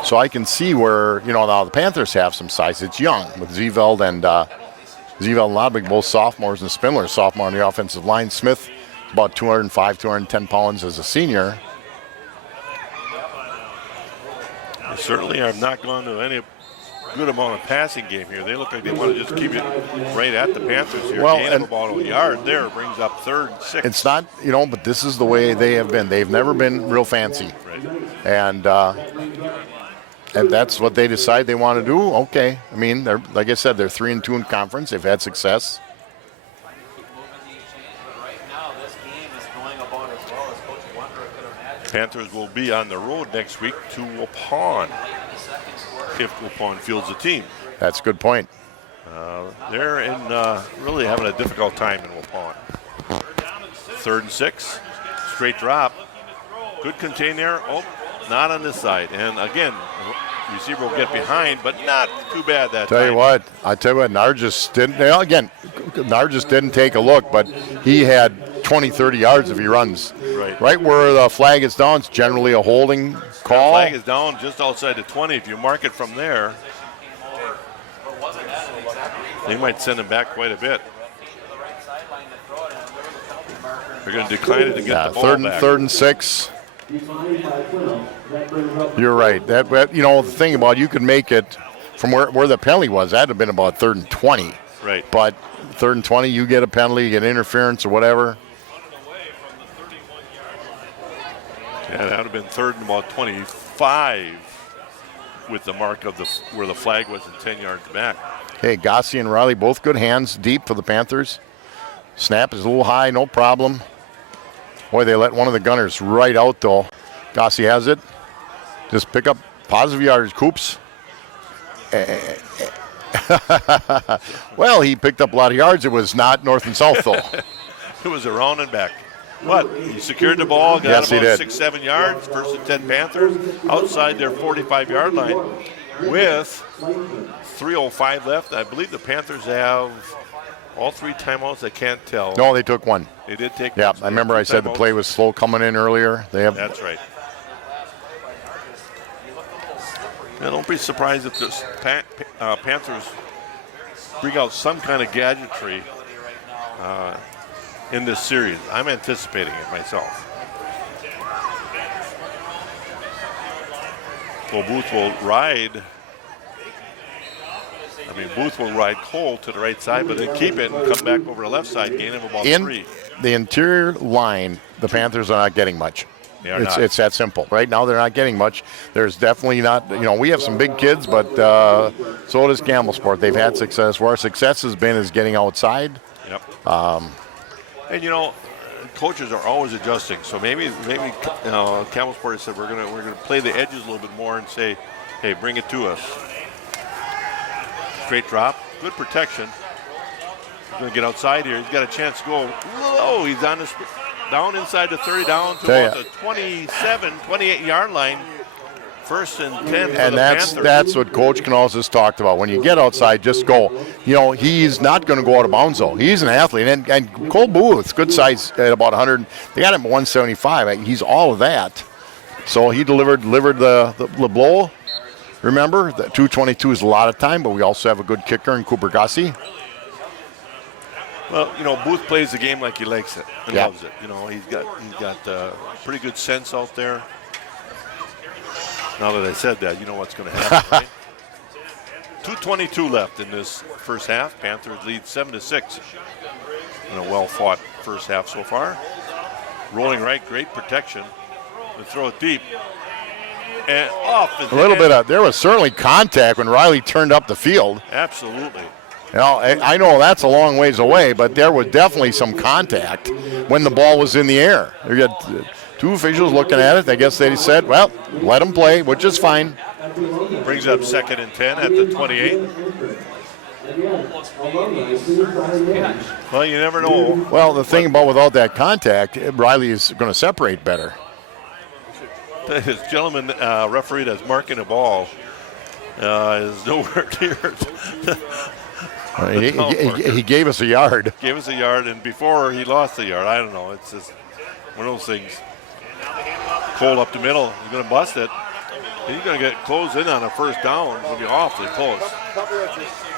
So I can see where, now the Panthers have some size. It's young with Zeveld and Lodwig, both sophomores, and Spindler, sophomore on the offensive line. Smith, about 205, 210 pounds as a senior. They certainly have not gone to any good amount of passing game here. They look like they want to just keep it right at the Panthers here. Well, gain of about a yard there brings up 3rd and 6. It's not, but this is the way they have been. They've never been real fancy. Right. And that's what they decide they want to do. Okay. I mean, they're, like I said, they're 3-2 in conference. They've had success. Panthers will be on the road next week to Waupun if Waupun fields a team. That's a good point. They're really having a difficult time in Waupun. 3rd and 6. Straight drop. Good contain there. Oh, not on this side. And again, receiver will get behind, but not too bad that time. I tell you what, Nargis didn't. Well, again, Nargis didn't take a look, but he had 20, 30 yards if he runs. Right where the flag is down, it's generally a holding call. The flag is down just outside the 20. If you mark it from there, they might send him back quite a bit. They're going to decline it to get the ball back. 3rd and 6. You're right. That the thing about you could make it from where the penalty was. That'd have been about 3rd and 20. Right. But 3rd and 20, you get a penalty, you get interference or whatever. Yeah, that would have been 3rd and about 25 with the mark of where the flag was and 10 yards back. Okay, Gossi and Riley both good hands deep for the Panthers. Snap is a little high, no problem. Boy, they let one of the gunners right out, though. Gossi has it. Just pick up positive yardage, Coops. Well, he picked up a lot of yards. It was not north and south, though. It was around and back. What? He secured the ball, got Yes, he about did. 6-7 yards, 1st and 10 Panthers, outside their 45-yard line with 3:05 left. I believe the Panthers have all 3 timeouts. I can't tell. No, they took one. They did take Yeah, one. I remember I said the play was slow coming in earlier. That's right. Now, don't be surprised if the Panthers bring out some kind of gadgetry in this series. I'm anticipating it myself. Well, Booth will ride. Booth will ride Cole to the right side, but then keep it and come back over the left side, gain him about 3. In the interior line, the Panthers are not getting much. Not. It's that simple. Right now, they're not getting much. There's definitely not, we have some big kids, but so does Campbellsport. They've had success. Where our success has been is getting outside. Yep. And coaches are always adjusting. So maybe Campbellsport said we're gonna play the edges a little bit more and say, hey, bring it to us. Straight drop, good protection. He's going to get outside here. He's got a chance to go low. He's on down inside the 30, down to about the 27, 28-yard line. 1st and 10 for and the Panthers. That's what Coach Canals has talked about. When you get outside, just go. He's not going to go out of bounds, though. He's an athlete. And Cole Booth, good size at about 100. They got him at 175. He's all of that. So he delivered the blow. Remember, the 222 is a lot of time, but we also have a good kicker in Cooper Gossi. Well, Booth plays the game like he likes it and Yeah. loves it. He's got pretty good sense out there. Now that I said that, you know what's going to happen, right? 2:22 left in this first half. Panthers lead 7-6 in a well-fought first half so far. Rolling right, great protection. They throw it deep. And off. There was certainly contact when Riley turned up the field. Absolutely. I know that's a long ways away, but there was definitely some contact when the ball was in the air. You got 2 officials looking at it. I guess they said, well, let them play, which is fine. Brings up 2nd and 10 at the 28. Well, you never know. Well, the thing about without that contact, Riley is going to separate better. This gentleman referee that's marking the ball is nowhere near it. He gave us a yard. Gave us a yard, and before he lost a yard. I don't know. It's just one of those things. Cole up the middle. He's going to bust it. He's going to get close in on a first down. He'll be awfully close.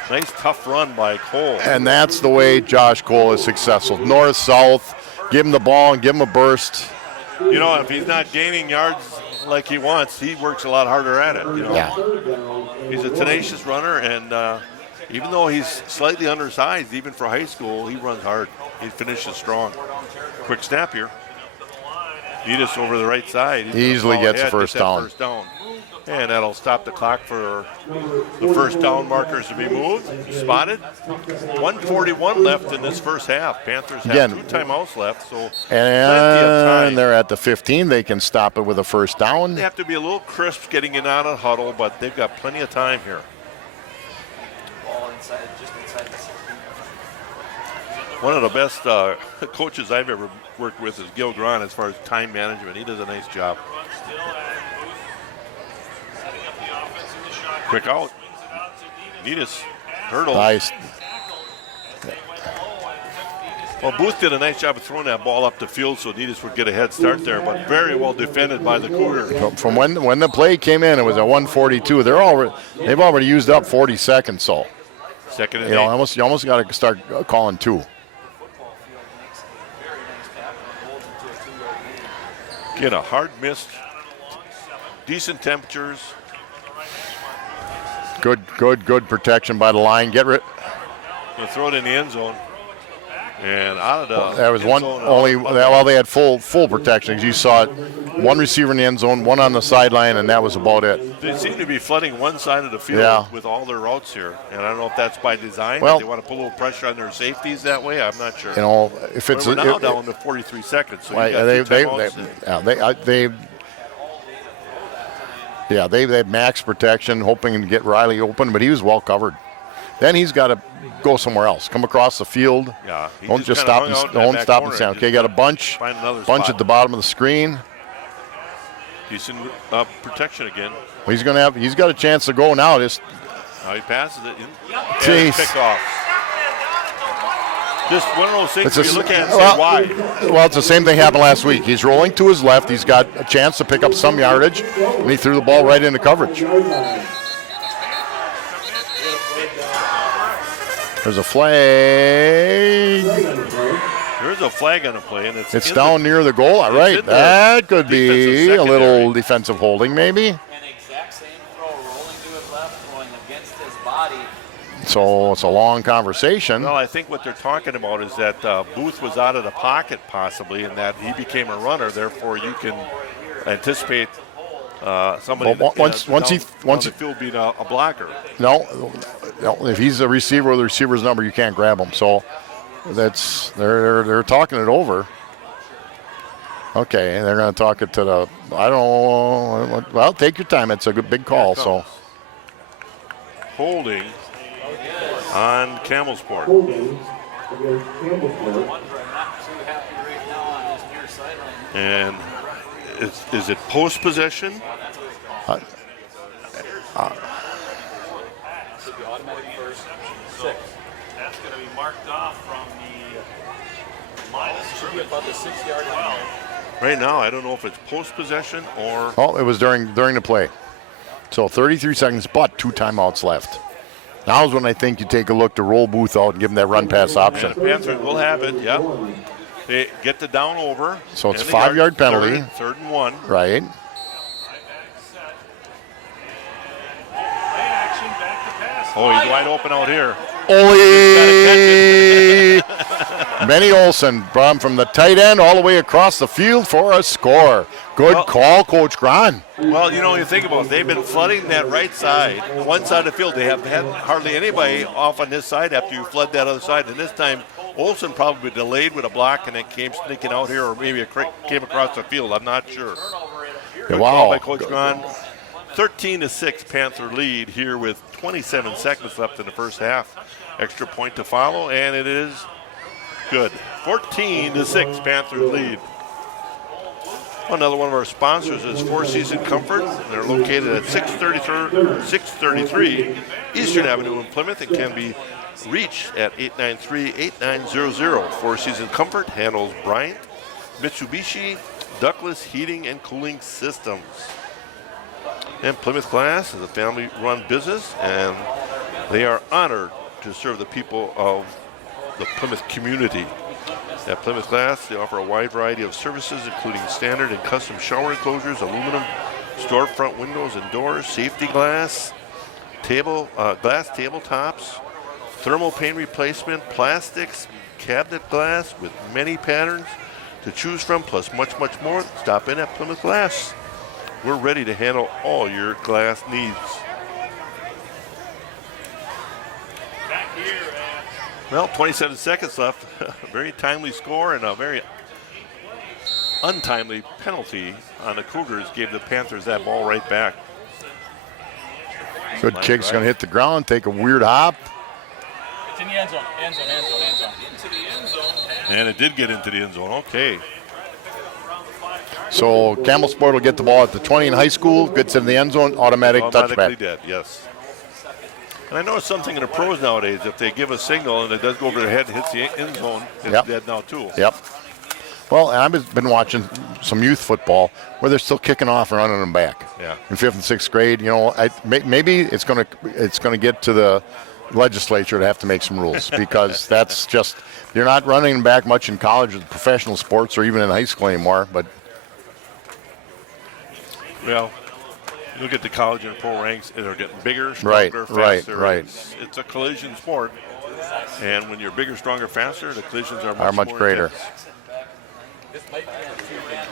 Nice tough run by Cole. And that's the way Josh Cole is successful. North, south, give him the ball and give him a burst. If he's not gaining yards like he wants, he works a lot harder at it. Yeah. He's a tenacious runner, and even though he's slightly undersized, even for high school, he runs hard. He finishes strong. Quick snap here. Edis over the right side. He easily gets the first down. And that'll stop the clock for the first down markers to be moved. Spotted. 1:41 left in this first half. Panthers have 2 timeouts left, so plenty of time. And they're at the 15. They can stop it with a first down. They have to be a little crisp getting in out of huddle, but they've got plenty of time here. One of the best coaches I've ever worked with is Gil Grant as far as time management. He does a nice job. Quick out. Needus hurdle. Nice. Well, Booth did a nice job of throwing that ball up the field so Needus would get a head start there, but very well defended by the Cougar. From when the play came in, it was at 142. They've already used up 40 seconds, so Second and you 8. you almost got to start calling two. Get a hard mist. Decent temperatures. Good protection by the line. Get rid. Gonna throw it in the end zone. And out of the There was end one zone, only. Well, they had full protection. You saw it. One receiver in the end zone, one on the sideline, and that was about it. They seem to be flooding one side of the field Yeah. with all their routes here. And I don't know if that's by design. Well- If they want to put a little pressure on their safeties that way. I'm not sure. You know, if it's We're now down to 43 seconds. So you got they had max protection, hoping to get Riley open, but he was well covered. Then he's got to go somewhere else. Come across the field. Yeah, he Don't just kinda stop hung out in that don't back stop corner and stand. and Okay, just got a bunch find another spot. at the bottom of the screen. Decent protection again. He's got a chance to go now. Just He passes it. Jeez. Pickoff. Just one of those things It's where a you s- look at and say, well- why? well, it's the same thing happened last week. He's rolling to his left. He's got a chance to pick up some yardage, and he threw the ball right into coverage. There's a flag. There's a flag on the play, and it's It's in down near the goal. All right, in the that could be defensive a little secondary. defensive holding, maybe. And exact same throw, rolling to his left, going against his body. So it's a long conversation. Well, I think what they're talking about is that Booth was out of the pocket possibly, and that he became a runner. Therefore, you can anticipate somebody Well, once down the field being a blocker. No, if he's a receiver with the receiver's number, you can't grab him. So they're talking it over. Okay, they're going to talk it to the. I don't know. Well, take your time. It's a good big call. So Holding on Camelsport. Holding against Campbellsport. Ones are not too happy right now on this near sideline. And is it post possession? Should be automatic first, 6. That's going to be marked off from the line of Should be scrimmage. about the 6-yard line. Right now, I don't know if it's post possession or. it was during the play. So 33 seconds, but 2 timeouts left. Now's when I think you take a look to roll Booth out and give him that run pass And option. the Panthers will have it. Yep. They get the down over. So it's and the 5-yard penalty. Third and 1. Right. Play action, back to pass. Oh, he's wide open out here. Ole! Benny Olson brought him from the tight end all the way across the field for a score. Good Well- call, Coach Gran. Well, you think about it. They've been flooding that right side, one side of the field. They have had hardly anybody off on this side after you flood that other side. And this time, Olson probably delayed with a block and then came sneaking out here, or maybe came across the field. I'm not sure. Good call by Coach Grahn. 13-6 Panther lead here with 27 seconds left in the first half. Extra point to follow, and it is good. 14-6 Panther lead. Another one of our sponsors is Four Season Comfort. They're located at 633 Eastern Avenue in Plymouth and can be reached at 893-8900. Four Season Comfort handles Bryant, Mitsubishi, Ductless Heating and Cooling Systems. And Plymouth Glass is a family-run business, and they are honored to serve the people of the Plymouth community. At Plymouth Glass, they offer a wide variety of services, including standard and custom shower enclosures, aluminum storefront windows and doors, safety glass, glass tabletops, thermal pane replacement, plastics, cabinet glass with many patterns to choose from, plus much, much more. Stop in at Plymouth Glass. We're ready to handle all your glass needs. Back here at Well, 27 seconds left. Very timely score and a very untimely penalty on the Cougars gave the Panthers that ball right back. Good kick's going to hit the ground, take a weird hop. It's in the end zone. End zone. Into the end zone. And it did get into the end zone. Okay. So Campbell Sport will get the ball at the 20 in high school, gets in the end zone, automatic Automatically touchback. dead, yes. And I know something in the pros nowadays, if they give a signal and it does go over their head and hits the end zone, it's Yep. dead now too. Yep. Well, and I've been watching some youth football where they're still kicking off and running them back. Yeah. In 5th and 6th grade, you know, maybe it's going to get to the legislature to have to make some rules because that's just, you're not running them back much in college or professional sports or even in high school anymore. But Well, you look at the college and pro ranks, and they're getting bigger, Right, stronger, right, faster. right. It's a collision sport. And when you're bigger, stronger, faster, the collisions are much more greater. intense.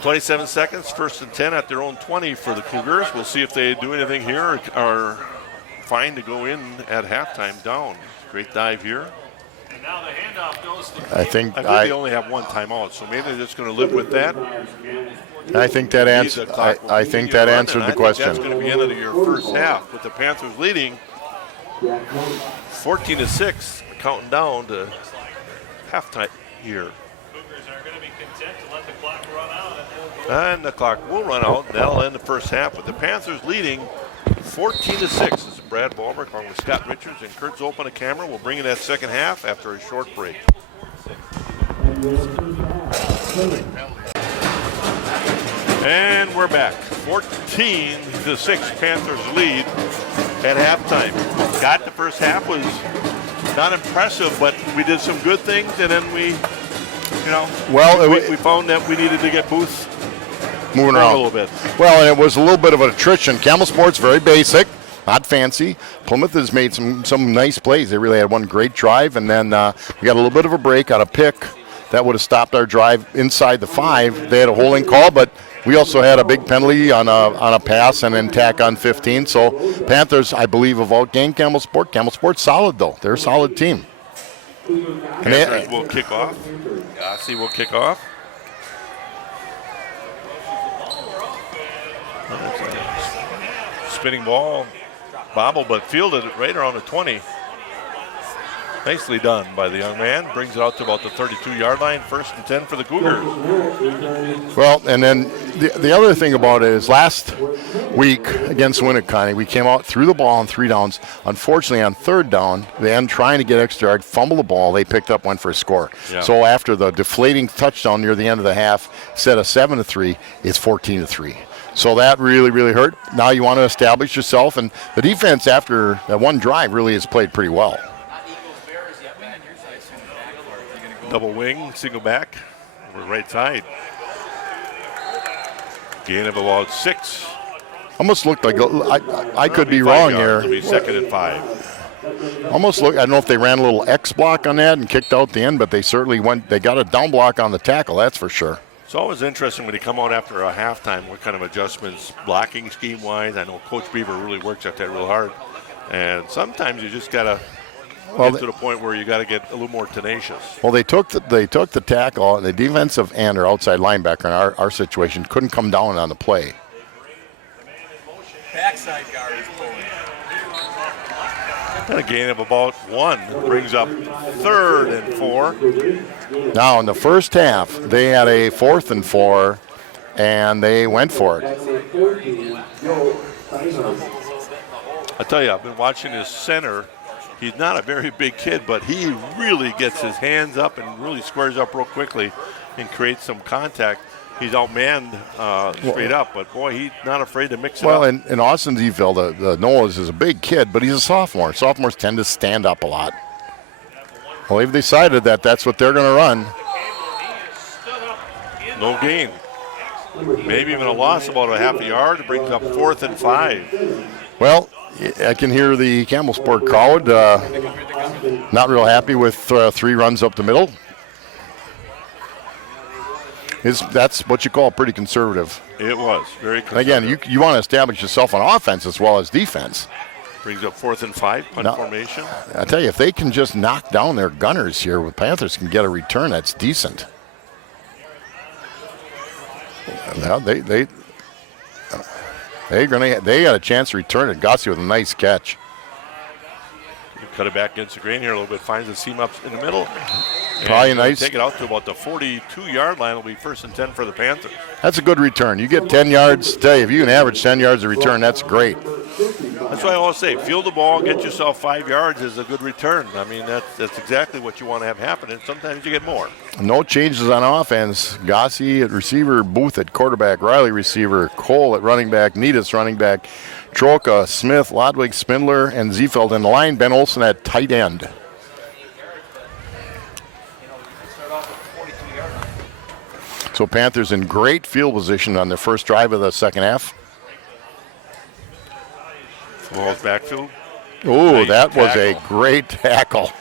27 seconds, 1st and 10 at their own 20 for the Cougars. We'll see if they do anything here or are fine to go in at halftime down. Great dive here. And now the handoff goes to I think I believe they only have one timeout, so maybe they're just going to live with that. I think that answered. I think that answered the question. That's going to be end of your first half with the Panthers leading 14-6, counting down to halftime here. Cougars are going to be content to let the clock run out. And the clock will run out. That'll end the first half with the Panthers leading 14-6. This is Brad Ballberg along with Scott Richards and Kurt Zope on the camera. We'll bring in that second half after a short break. And we're back. 14-6 Panthers lead at halftime. Got the first half was not impressive, but we did some good things, and then we found that we needed to get Booth moving a around little bit. Well, and it was a little bit of an attrition. Campbell Sports very basic, not fancy. Plymouth has made some nice plays. They really had one great drive, and then we got a little bit of a break on a pick that would have stopped our drive inside the 5. They had a holding call, but we also had a big penalty on a pass and then tack on 15. So Panthers, I believe, have outgained Campbell Sport. Campbell Sport's solid, though. They're a solid team. Panthers will kick off. Yossi will kick off. Spinning ball, bobble, but fielded it right around the 20. Nicely done by the young man. Brings it out to about the 32-yard line. 1st and 10 for the Cougars. Well, and then the other thing about it is last week against Winneconne, we came out, threw the ball on 3 downs. Unfortunately, on 3rd down, then trying to get extra yard, fumble the ball, they picked up, went for a score. Yeah. So after the deflating touchdown near the end of the half, instead of 7-3, it's 14-3. So that really, really hurt. Now you want to establish yourself, and the defense after that one drive really has played pretty well. Double wing, single back, over the right side. Gain of about 6. Almost looked like I could be 5 wrong yards. here. It'll be 2nd and 5. Almost look. I don't know if they ran a little X block on that and kicked out the end, but they certainly went. They got a down block on the tackle. That's for sure. It's always interesting when you come out after a halftime, what kind of adjustments, blocking scheme-wise. I know Coach Beaver really works at that real hard. And sometimes you just got to get to the point where you got to get a little more tenacious. Well, they took the tackle, and the defensive end or outside linebacker in our situation couldn't come down on the play. Backside guard is pulling. And a gain of about 1 brings up 3rd and 4. Now, in the first half, they had a 4th and 4, and they went for it. I tell you, I've been watching his center. He's not a very big kid, but he really gets his hands up and really squares up real quickly and creates some contact. He's outmanned straight up, but boy, he's not afraid to mix it Well, up. in Austin Zeville, the Noahs is a big kid, but he's a sophomore. Sophomores tend to stand up a lot. Well, they've decided that that's what they're going to run. No gain. Maybe even a loss about a half a yard. It brings up 4th and 5. Well, I can hear the Campbell Sport crowd not real happy with 3 runs up the middle. That's what you call pretty conservative. It was very conservative. Again, you want to establish yourself on offense as well as defense. Brings up 4th and 5, punt formation. I tell you, if they can just knock down their gunners here, with Panthers can get a return that's decent. Now they got a chance to return it. Gossi with a nice catch. Cut it back against the grain here a little bit. Finds the seam up in the middle. Probably And nice. Take it out to about the 42-yard line. It'll be 1st and 10 for the Panthers. That's a good return. You get 10 yards. Tell you, if you can average 10 yards of return, that's great. That's why I always say, field the ball, get yourself 5 yards is a good return. I mean, that's exactly what you want to have happen, and sometimes you get more. No changes on offense. Gossi at receiver, Booth at quarterback, Riley receiver, Cole at running back, Needus running back, Troka, Smith, Lodwig, Spindler, and Ziefeld in the line. Ben Olsen at tight end. So Panthers in great field position on their first drive of the second half. Ball's backfield. Oh, Nice that was a tackle. great tackle.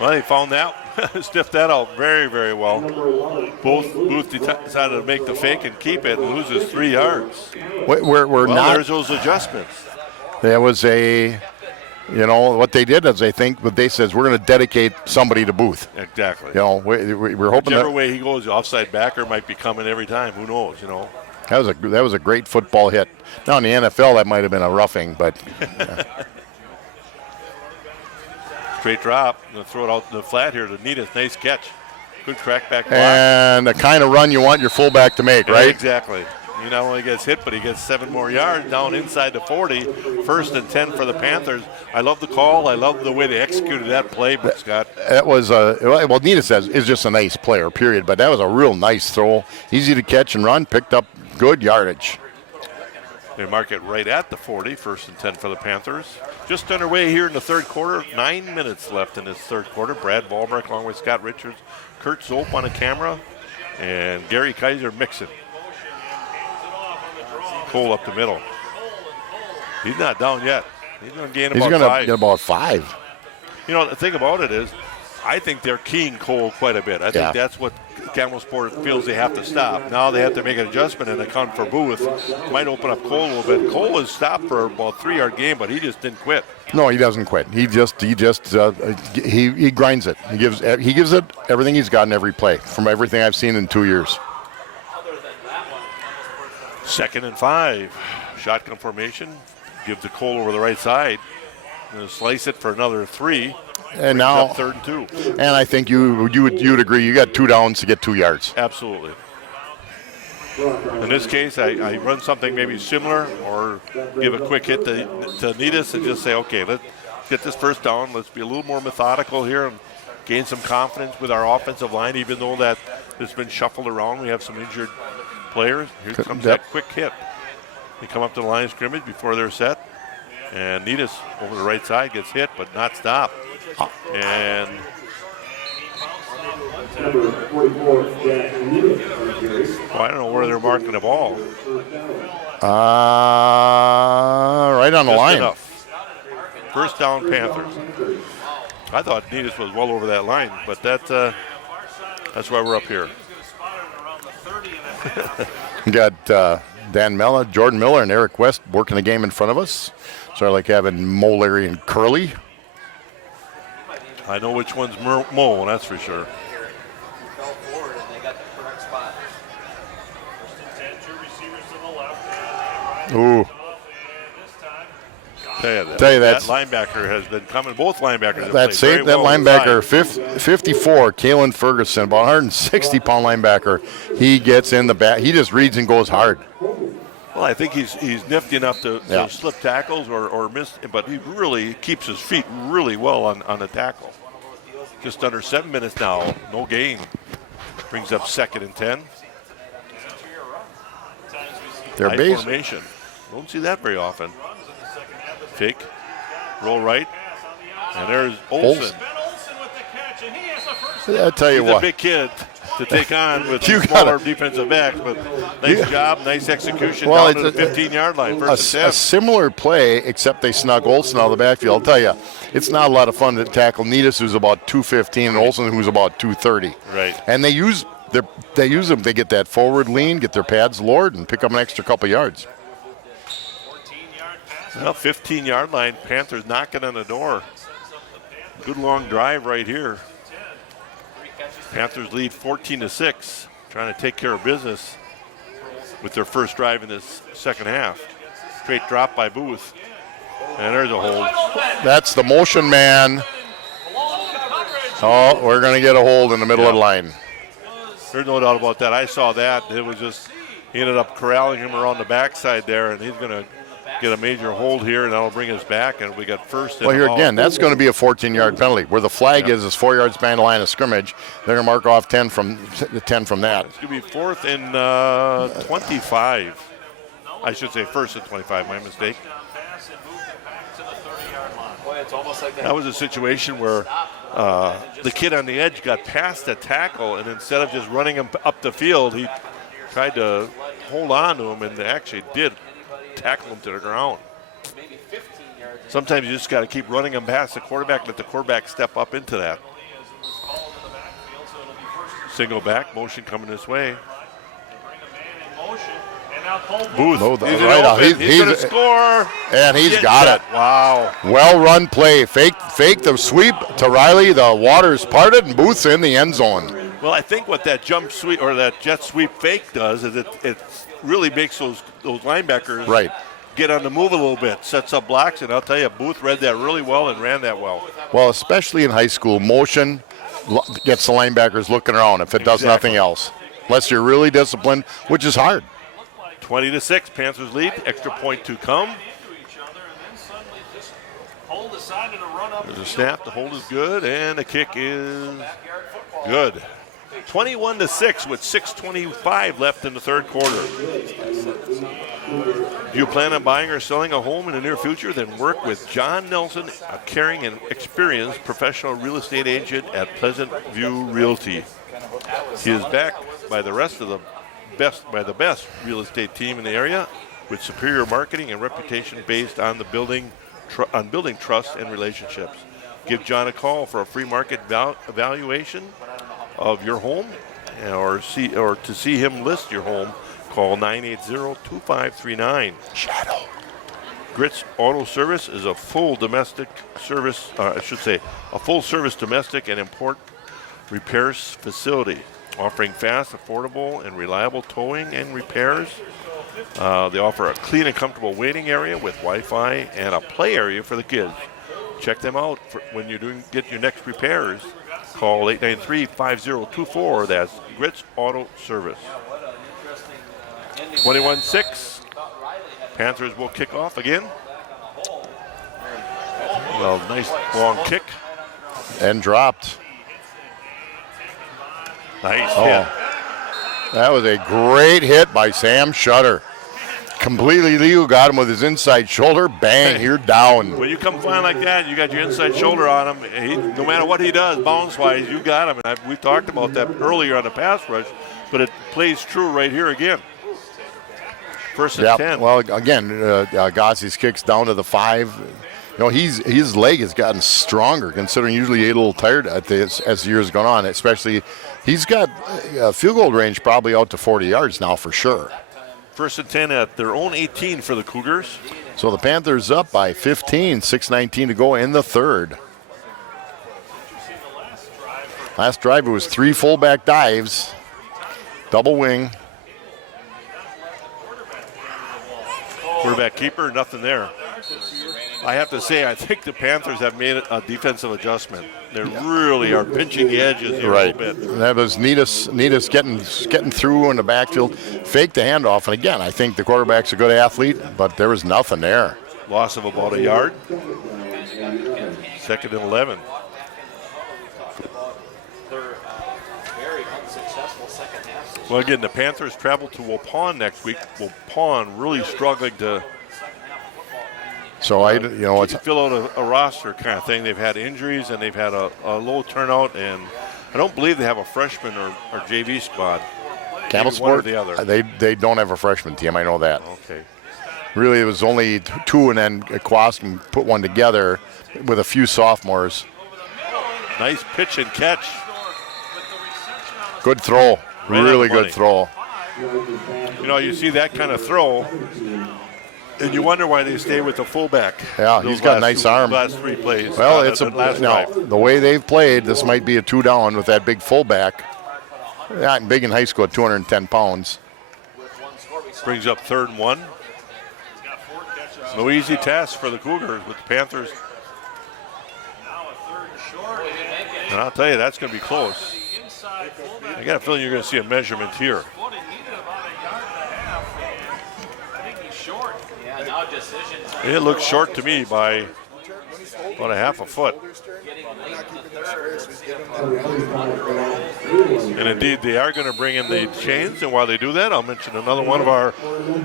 Well, they found that, sniffed that out very, very well. Booth decided to make the fake and keep it and loses 3 yards. We're Well, not. there's those adjustments. There was a, what they did is what they said is we're going to dedicate somebody to Booth. Exactly. We're hoping Whichever that way he goes, the offside backer might be coming every time. Who knows, that was a great football hit. Now in the NFL that might have been a roughing, but Straight drop. Going to throw it out in the flat here to Needus. Nice catch. Good crackback block. and the kind of run you want your fullback to make, Yeah, right? exactly. He not only gets hit, but he gets 7 more yards down inside the 40. 1st and 10 for the Panthers. I love the call. I love the way they executed that play, but Scott. That was Needus is just a nice player, period. But that was a real nice throw, easy to catch and run, picked up good yardage. They mark it right at the 40, 1st and 10 for the Panthers. Just underway here in the third quarter. 9 minutes left in this third quarter. Brad Ballmark along with Scott Richards, Kurt Zope on the camera, and Gary Kaiser mixing. Cole up the middle. He's not down yet. He's going to gain He's about going to 5. get about 5. The thing about it is, I think they're keying Cole quite a bit. I think that's what Camel Sport feels they have to stop. Now they have to make an adjustment and account for Booth. Might open up Cole a little bit. Cole has stopped for about a 3-yard game, but he just didn't quit. No, he doesn't quit. He grinds it. He gives it everything he's got in every play from everything I've seen in 2 years. 2nd and 5. Shotgun formation. Gives the Cole over the right side. Going to slice it for another 3. And now, 3rd and 2. and I think you would agree. You got 2 downs to get 2 yards. Absolutely. In this case, I run something maybe similar or give a quick hit to Needus and just say, okay, let's get this first down. Let's be a little more methodical here and gain some confidence with our offensive line, even though that it's been shuffled around. We have some injured players. Here comes that quick hit. They come up to the line of scrimmage before they're set. And Needus over the right side gets hit, but not stopped. And Number 44, Jack Needus on the carry. well, I don't know where they're marking the ball. Right on the Just line. enough. First down, Panthers. I thought Needus was well over that line, but that's why we're up here. We got Dan Mella, Jordan Miller, and Eric West working the game in front of us. So I like having Mo, Larry, and Curly. I know which one's Mo, that's for sure. Fell forward and they got the correct spot. 10, 2 receivers to the left. Ooh. And this time, Tell you that that's- linebacker has been coming. Both linebackers have That played same very that well linebacker, inside. 54, Kalen Ferguson, about 160-pound linebacker. He gets in the back. He just reads and goes hard. Well, I think he's nifty enough to Yeah. slip tackles or miss, but he really keeps his feet really well on the tackle. Just under 7 minutes now, no gain. Brings up 2nd and 10. Their High base. formation. Don't see that very often. Fake, roll right, and there's Olsen. Olsen. Ben Olsen with the catch, and he has the first I tell you He's a what. big kid to take on with You smaller gotta- defensive backs, but nice job, nice execution Well, down to it's the a- 15-yard line. A, First and 10. similar play, except they snuck Olsen out of the backfield. I'll tell you, it's not a lot of fun to tackle Needus, who's about 215, and Olsen, who's about 230. Right. And they use them. They get that forward lean, get their pads lowered, and pick up an extra couple yards. 14-yard pass. Well, 15-yard line. Panthers knocking on the door. Good long drive right here. Panthers lead 14-6, trying to take care of business with their first drive in this second half. Straight drop by Booth. And there's a hold. That's the motion man. Oh, we're going to get a hold in the middle of the line. There's no doubt about that. I saw that. It was just, he ended up corralling him around the backside there, and he's going to get a major hold here, and that'll bring us back, and we got first. Well, here again, that's going to be a 14-yard penalty. Where the flag is 4 yards behind the line of scrimmage. They're going to mark off 10 from that. It's going to be 4th and 25. I should say 1st and 25, my mistake. Boy, it's almost like That was a situation where the kid on the edge got past the tackle, and instead of just running him up the field, he tried to hold on to him and actually did tackle him to the ground. maybe 15 yards. Sometimes you just got to keep running them past the quarterback, let the quarterback step up into that. Single back, motion coming this way. Booth, No, he's right, open. He's he's- going to score. And he's Get got that. it. Wow. Well run play. Fake the sweep to Riley. The water's parted and Booth's in the end zone. Well, I think what that jump sweep or that jet sweep fake does is it really makes those linebackers Right. get on the move a little bit, sets up blocks, and I'll tell you, Booth read that really well and ran that well. Well, especially in high school, motion gets the linebackers looking around if it does Exactly. nothing else. Unless you're really disciplined, which is hard. 20-6, Panthers lead. Extra point to come. There's a snap. The hold is good, and the kick is good. 21-6 with 6:25 left in the third quarter. Do you plan on buying or selling a home in the near future? Then work with John Nelson, a caring and experienced professional real estate agent at Pleasant View Realty. He is backed by the best real estate team in the area, with superior marketing and reputation based on building trust and relationships. Give John a call for a free market evaluation of your home, or to see him list your home. Call 980-2539. Shadow. Grits Auto Service is a full domestic service, a full service domestic and import repairs facility, offering fast, affordable, and reliable towing and repairs. They offer a clean and comfortable waiting area with Wi-Fi and a play area for the kids. Check them out when you're get your next repairs. Call 893-5024. That's Grits Auto Service. 21-6. Panthers will kick off again. Well, nice long kick. And dropped. Nice Oh. hit. That was a great hit by Sam Shutter. Completely legal, got him with his inside shoulder. Bang, you're down. When you come flying like that, you got your inside shoulder on him. No matter what he does, bounce-wise, you got him. And we talked about that earlier on the pass rush, but it plays true right here again. First and 10. Well, again, Gossie's kicks down to the 5. You know, his leg has gotten stronger, considering usually he's a little tired as the years gone on. Especially, he's got field goal range probably out to 40 yards now for sure. First and 10 at their own 18 for the Cougars. So the Panthers up by 15, 6:19 to go in the third. Last drive it was 3 fullback dives, double wing. Quarterback keeper, nothing there. I have to say, I think the Panthers have made a defensive adjustment. They really are pinching the edges here a little bit. That was Neatus getting through in the backfield, faked the handoff, and again, I think the quarterback's a good athlete, but there was nothing there. Loss of about a yard. Second and 11. Their very unsuccessful second half. Well, again, the Panthers travel to Waupun next week. Waupun really struggling to So it's fill out a roster kind of thing. They've had injuries and they've had a low turnout, and I don't believe they have a freshman or JV squad. Campbell Maybe one or Sport. the other. They don't have a freshman team. I know that. Okay. Really, it was only 2, and then Kwaskin put one together with a few sophomores. Nice pitch and catch. Good throw. Right on Really the money. good throw. You know, you see that kind of throw, and you wonder why they stay with the fullback. Yeah, he's got a nice arm. Last 3 plays. Well, it's last now drive. the way they've played. This might be a 2 down with that big fullback. Not big in high school at 210 pounds. Brings up 3rd and 1. No easy task for the Cougars with the Panthers. Now a third and short. And I'll tell you, that's going to be close. The inside fullback I got a feeling you're going to see a measurement here. foot. He needed about a yard and a half. And I think he's short. Yeah, now decisions. It looks short to me by about a half a foot. And indeed, they are going to bring in the chains. And while they do that, I'll mention another one of our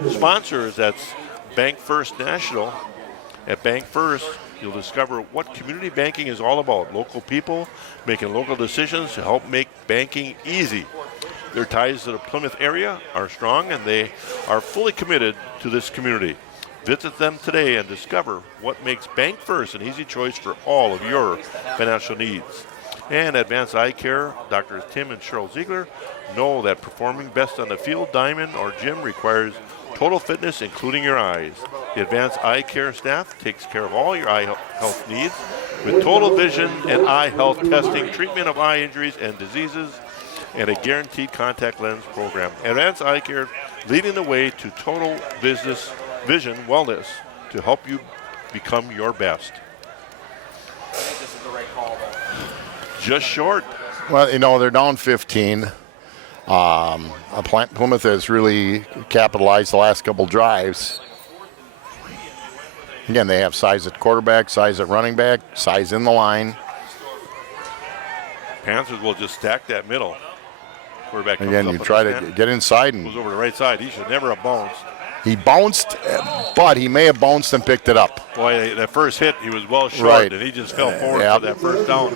sponsors. That's Bank First National. At Bank First, you'll discover what community banking is all about. Local people making local decisions to help make banking easy. Their ties to the Plymouth area are strong, and they are fully committed to this community. Visit them today and discover what makes Bank First an easy choice for all of your financial needs. And Advanced Eye Care, Drs. Tim and Cheryl Ziegler know that performing best on the field, diamond, or gym requires total fitness, including your eyes. The Advanced Eye Care staff takes care of all your eye health needs with total vision and eye health testing, treatment of eye injuries and diseases, and a guaranteed contact lens program. Advanced Eye Care leading the way to total vision wellness to help you become your best. I think this is the right call, though. Just short. Well, you know, they're down 15. Plymouth has really capitalized the last couple drives. Again, they have size at quarterback, size at running back, size in the line. Panthers will just stack that middle. Quarterback comes Again, up you with try his to hand, get inside, goes and over the right side. He should never have bounced. he bounced, but he may have bounced and picked it up. Boy, that first hit, he was well short, Right. and he just fell forward Yep. for that first down.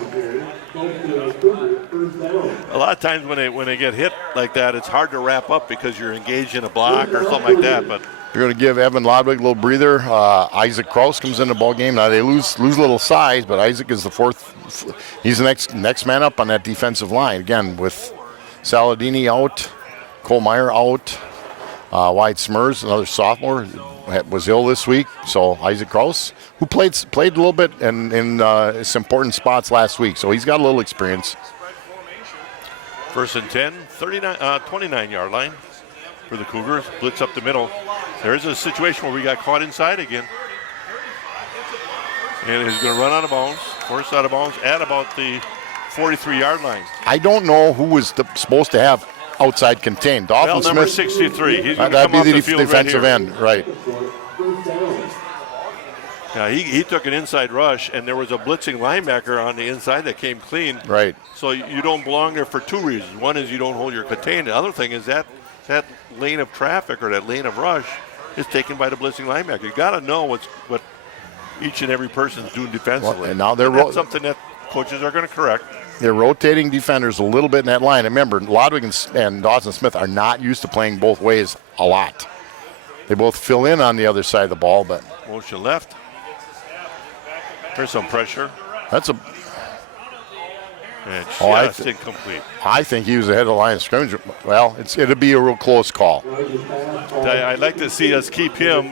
A lot of times when they get hit like that, it's hard to wrap up because you're engaged in a block or something like that. But You're going to give Evan Lodwig a little breather. Isaac Kraus comes in the ball game. Now they lose a little size, but Isaac is the fourth. He's the next man up on that defensive line. Again, with Saladini out, Cole Meyer out, Wyatt Smers, another sophomore, was ill this week. So Isaac Kraus, who played a little bit in some important spots last week, so he's got a little experience. first and 10, 29-yard line for the Cougars. Blitz up the middle. There's a situation where we got caught inside again. And he's going to run out of bounds, forced out of bounds at about the 43-yard line. I don't know who was supposed to have outside contained. Dolphin Well, number Smith. 63. He's going to That'd come be off the the field defensive right end, right? Yeah, he took an inside rush, and there was a blitzing linebacker on the inside that came clean. Right. So you don't belong there for two reasons. One is you don't hold your contained. The other thing is that lane of traffic or that lane of rush is taken by the blitzing linebacker. You got to know what each and every person's doing defensively. Well, and now they're that's something that coaches are going to correct. They're rotating defenders a little bit in that line. And remember, Lodwig and Dawson Smith are not used to playing both ways a lot. They both fill in on the other side of the ball, but Motion left. There's some pressure. that's a. And Oh, I just incomplete. I think he was ahead of the line of scrimmage. Well, it'll be a real close call. I'd like to see us keep him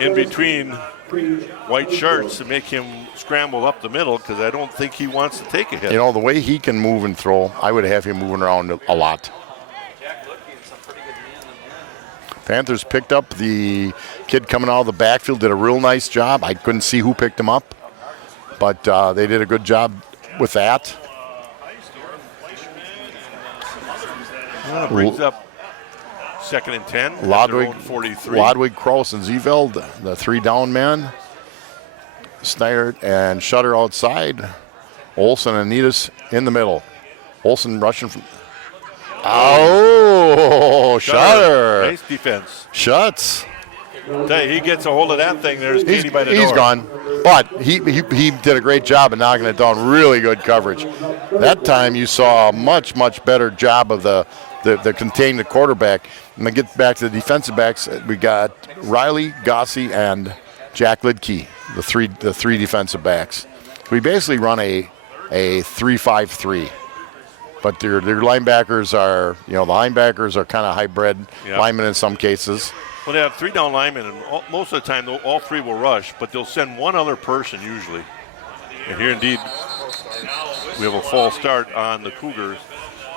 in between white shirts to make him scramble up the middle because I don't think he wants to take a hit. You know, the way he can move and throw, I would have him moving around a lot. Jack Lutke is a pretty good man in there. Panthers picked up the kid coming out of the backfield, did a real nice job. I couldn't see who picked him up, but they did a good job with that. Brings up second and 10. at their Lodwig, own 43. Lodwig, Kraus, and Zeveld, the three down men. Snyder and Shutter outside. Olsen and Netus in the middle. Olsen rushing from. Oh, Shutter. Nice defense. Shuts. Tell you, he gets a hold of that thing. There's Katie by the door. He's gone. But he did a great job of knocking it down. Really good coverage. That time you saw a much, much better job of the containing the quarterback. And then get back to the defensive backs. We got Riley, Gossi, and Jack Lidkey, the three defensive backs. We basically run a 3-5-3. But their linebackers are, the linebackers are kind of hybrid linemen in some cases. Well, they have three down linemen, and most of the time all three will rush, but they'll send one other person usually. And here, indeed, we have a false start on the Cougars.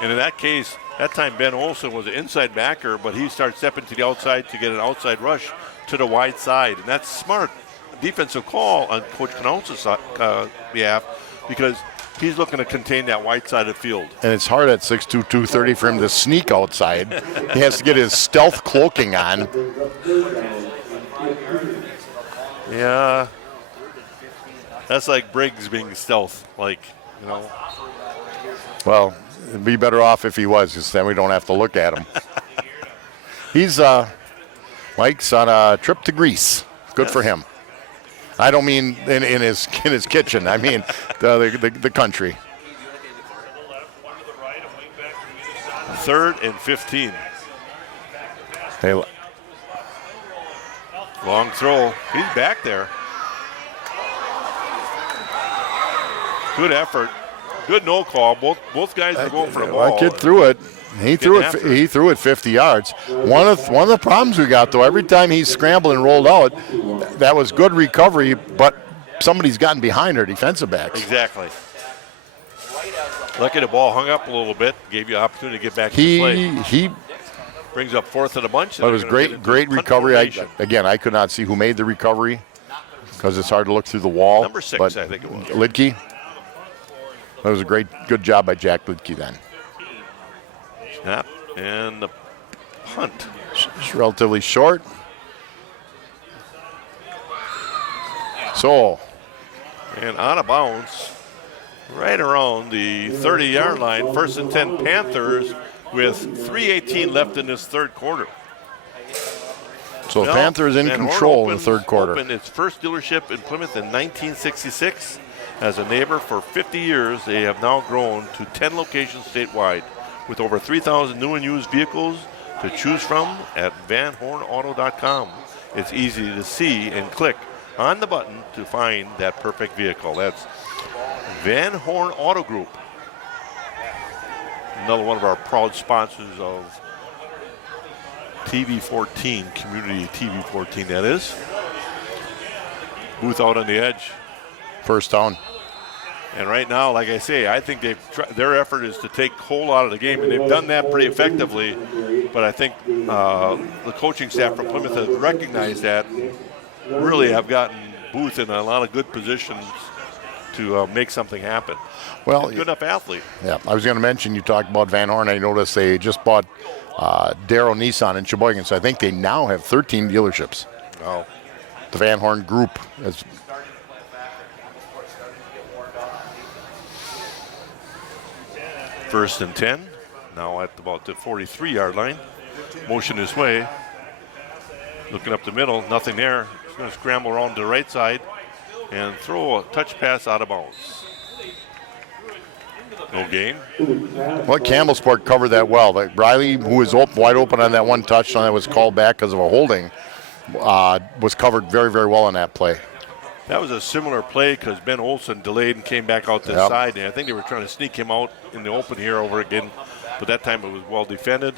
And in that case, that time Ben Olson was an inside backer, but he started stepping to the outside to get an outside rush to the wide side. And that's smart defensive call on Coach Knautz's behalf because he's looking to contain that wide side of the field. And it's hard at 6'2", 230 for him to sneak outside. He has to get his stealth cloaking on. Yeah. That's like Briggs being stealth, like, you know. Well, it'd be better off if he was, because then we don't have to look at him. He's Mike's on a trip to Greece. Good for him. I don't mean in his kitchen. I mean the country. 3rd and 15. Hey, Long throw. He's back there. Good effort. Good no call. Both guys were going for a ball. my kid threw it. He threw it 50 yards. One of the problems we got, though, every time he scrambled and rolled out, that was good recovery, but somebody's gotten behind our defensive backs. Exactly. Lucky the ball hung up a little bit, gave you an opportunity to get back to the play. He brings up 4th of the bunch. it was great recovery. I could not see who made the recovery because it's hard to look through the wall. Number 6, but I think it was. Lidke. That was a good job by Jack Lidke then. Snap and the punt. It's relatively short. So, And out of bounds, right around the 30-yard line. 1st and 10 Panthers with 3:18 left in this third quarter. so the Panthers in Van Horn control in the third quarter. Opened its first dealership in Plymouth in 1966. As a neighbor for 50 years, they have now grown to 10 locations statewide with over 3,000 new and used vehicles to choose from at vanhornauto.com. It's easy to see and click on the button to find that perfect vehicle. That's Van Horn Auto Group. Another one of our proud sponsors of TV14, Community TV14, that is. Booth out on the edge. First down. And right now, like I say, I think their effort is to take Cole out of the game, and they've done that pretty effectively. But I think the coaching staff from Plymouth has recognized that, really have gotten Booth in a lot of good positions to make something happen. Well, Good enough athlete. yeah, I was going to mention, you talked about Van Horn. I noticed they just bought Darrow Nissan in Sheboygan, so I think they now have 13 dealerships. Oh, The Van Horn Group is. First and 10. Now at about the 43-yard line. Motion this way. Looking up the middle. Nothing there. He's going to scramble around to the right side and throw a touch pass out of bounds. No gain. Well, Campbellsport covered that well. Like Riley, who was wide open on that one touchdown that was called back because of a holding, was covered very, very well on that play. That was a similar play because Ben Olson delayed and came back out this side. And I think they were trying to sneak him out in the open here over again. But that time it was well defended.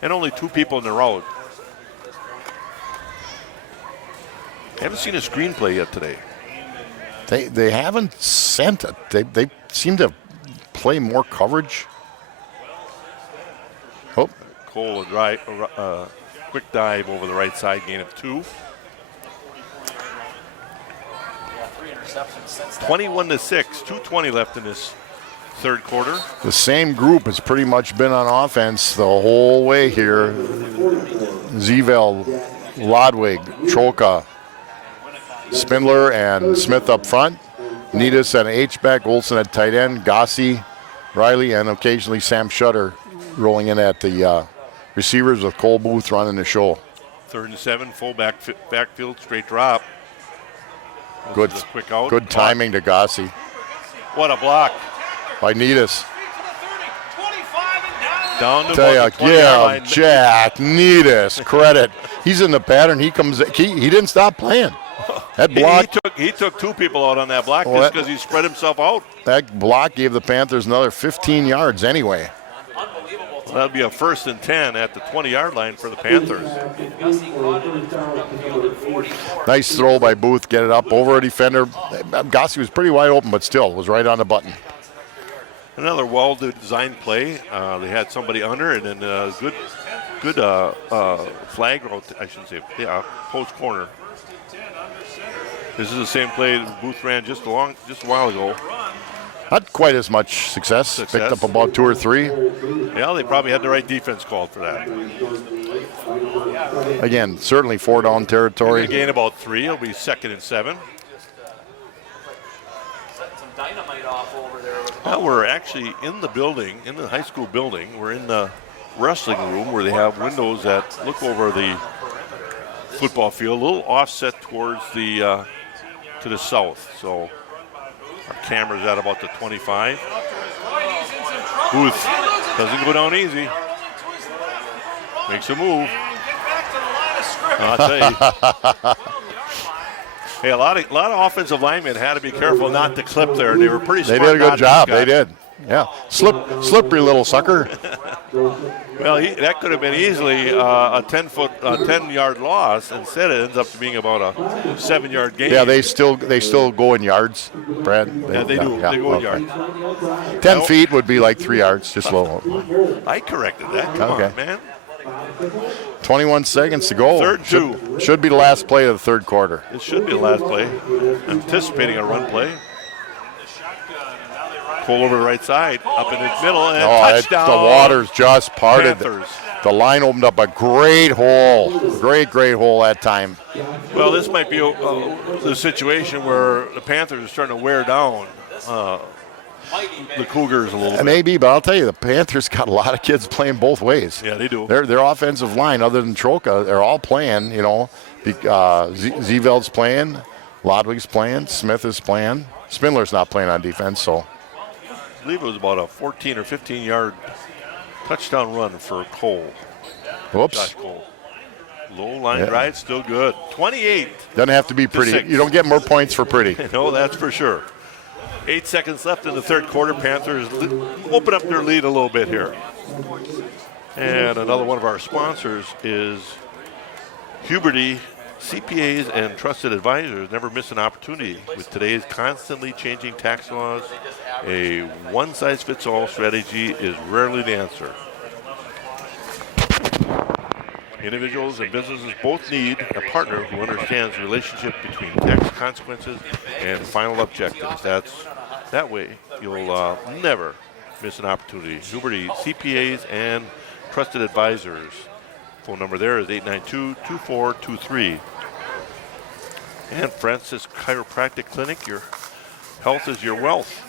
And only 2 people in the route. I haven't seen a screenplay yet today. They haven't sent it. They seem to play more coverage. Oh, Cole, a quick dive over the right side, gain of 2. 21-6, 2:20 left in this third quarter. the same group has pretty much been on offense the whole way here. Zeville, Lodwig, Troka, Spindler, and Smith up front. Needus at H-back, Olson at tight end, Gossi, Riley, and occasionally Sam Shutter rolling in at the receivers with Cole Booth running the show. 3rd and 7, full backfield, straight drop. Good, This is a quick out. good timing to Gossi What a block. by Needus. Down to Tell about the you, 20-yard line. Jack Needus credit. He's in the pattern. He comes. He didn't stop playing. That block. He took 2 people out on that block Well, just because he spread himself out. That block gave the Panthers another 15 yards anyway. That'll be a 1st and 10 at the 20-yard line for the Panthers. Nice throw by Booth. Get it up over a defender. Gossi was pretty wide open, but still was right on the button. Another well-designed play. They had somebody under, and then good flag route. I shouldn't say. Yeah, post corner. This is the same play that Booth ran just a while ago. Not quite as much success. Picked up about 2 or 3. Yeah, they probably had the right defense called for that. Again, certainly 4-down territory. They gain about 3. It'll be 2nd and 7. Setting some dynamite off over there. Well, we're actually in the building, in the high school building. We're in the wrestling room where they have windows that look over the football field, a little offset towards the to the south. So our camera's at about the 25. Booth doesn't go down easy. Makes a move. I'll tell you. Hey, a lot of offensive linemen had to be careful not to clip there. They were pretty smart. They did a not good to, job. Scott. They did. Yeah. Slippery little sucker. Well, that could have been easily a 10-yard loss. Instead, it ends up being about a 7-yard gain. Yeah, they still go in yards, Brad. Yeah, they do. Yeah, they go in okay. yards. 10 feet would be like 3 yards, just a little. I corrected that. Come on, man. 21 seconds to go. 3rd and 2. Should be the last play of the third quarter. It should be the last play. Anticipating a run play. Pull over the right side, up in the middle, and touchdown. The waters just parted. Panthers. The line opened up a great hole. Great hole that time. Well, this might be the situation where the Panthers are starting to wear down the Cougars a little bit. Maybe, but I'll tell you, the Panthers got a lot of kids playing both ways. Yeah, they do. Their offensive line, other than Troka, they're all playing. You know, Zeveld's playing, Lodwig's playing, Smith is playing. Spindler's not playing on defense, so. I believe it was about a 14 or 15-yard touchdown run for Cole. Whoops. Josh Cole. Low line drive, still good. 28. Doesn't have to be pretty. 6. You don't get more points for pretty. No, that's for sure. 8 seconds left in the third quarter. Panthers open up their lead a little bit here. And another one of our sponsors is Huberty CPAs and trusted advisors. Never miss an opportunity. With today's constantly changing tax laws, a one-size-fits-all strategy is rarely the answer. Individuals and businesses both need a partner who understands the relationship between tax consequences and final objectives. That way, you'll never miss an opportunity. Huberty CPAs and trusted advisors. Phone number there is 892-2423. And Francis Chiropractic Clinic, your health is your wealth.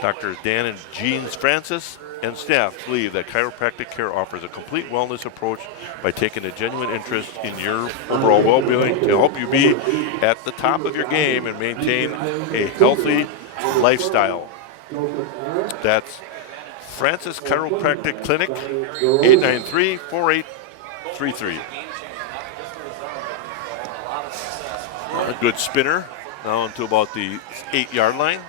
Drs. Dan and Jean Francis and staff believe that chiropractic care offers a complete wellness approach by taking a genuine interest in your overall well-being to help you be at the top of your game and maintain a healthy lifestyle. That's Francis Chiropractic Clinic, 893-4833. A good spinner down to about the 8-yard line.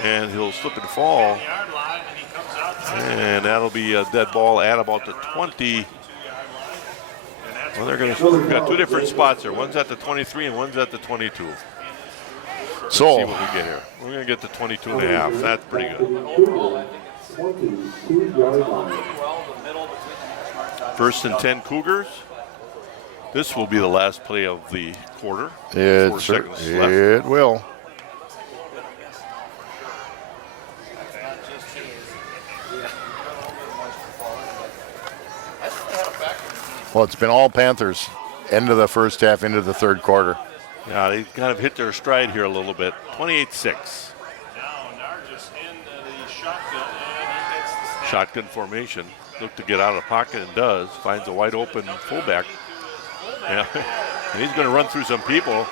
And he'll slip and fall. And that'll be a dead ball at about the 20. Well, they're going to got 2 different spots there. One's at the 23 and one's at the 22. Let's see what we get here. We're going to get the 22 and a half. That's pretty good. 1st and 10 Cougars. This will be the last play of the quarter. 4 seconds left. It will. Well, it's been all Panthers. End of the first half, into the third quarter. Yeah, they kind of hit their stride here a little bit. 28-6. Now Nargis in the shotgun, and he gets the snap. Shotgun formation. Look to get out of the pocket and does. Finds a wide open fullback. Yeah. And he's going to run through some people.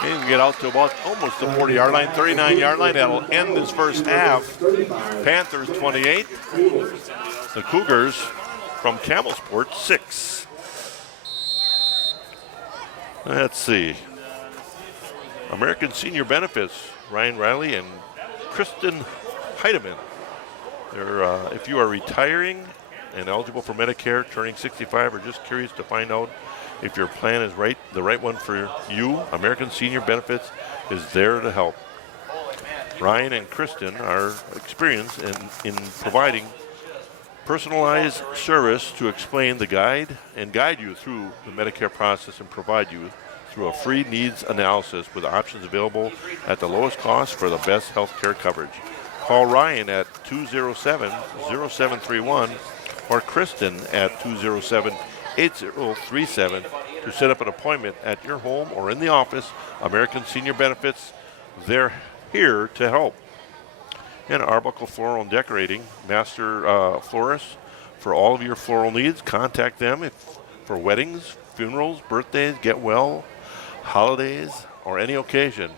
He can get out to about almost the 40-yard line, 39-yard line. That'll end this first half. Panthers 28. The Cougars from Camelsport 6. Let's see. American Senior Benefits, Ryan Riley and Kristen Heidemann. They're, if you are retiring and eligible for Medicare, turning 65, or just curious to find out if your plan is the right one for you, American Senior Benefits is there to help. Ryan and Kristen are experienced in providing personalized service to explain the guide you through the Medicare process and provide you through a free needs analysis with options available at the lowest cost for the best health care coverage. Call Ryan at 207-0731 or Kristen at 207-8037 to set up an appointment at your home or in the office. American Senior Benefits, they're here to help. And Arbuckle Floral and Decorating, master florists for all of your floral needs. Contact them for weddings, funerals, birthdays, get well, holidays, or any occasion.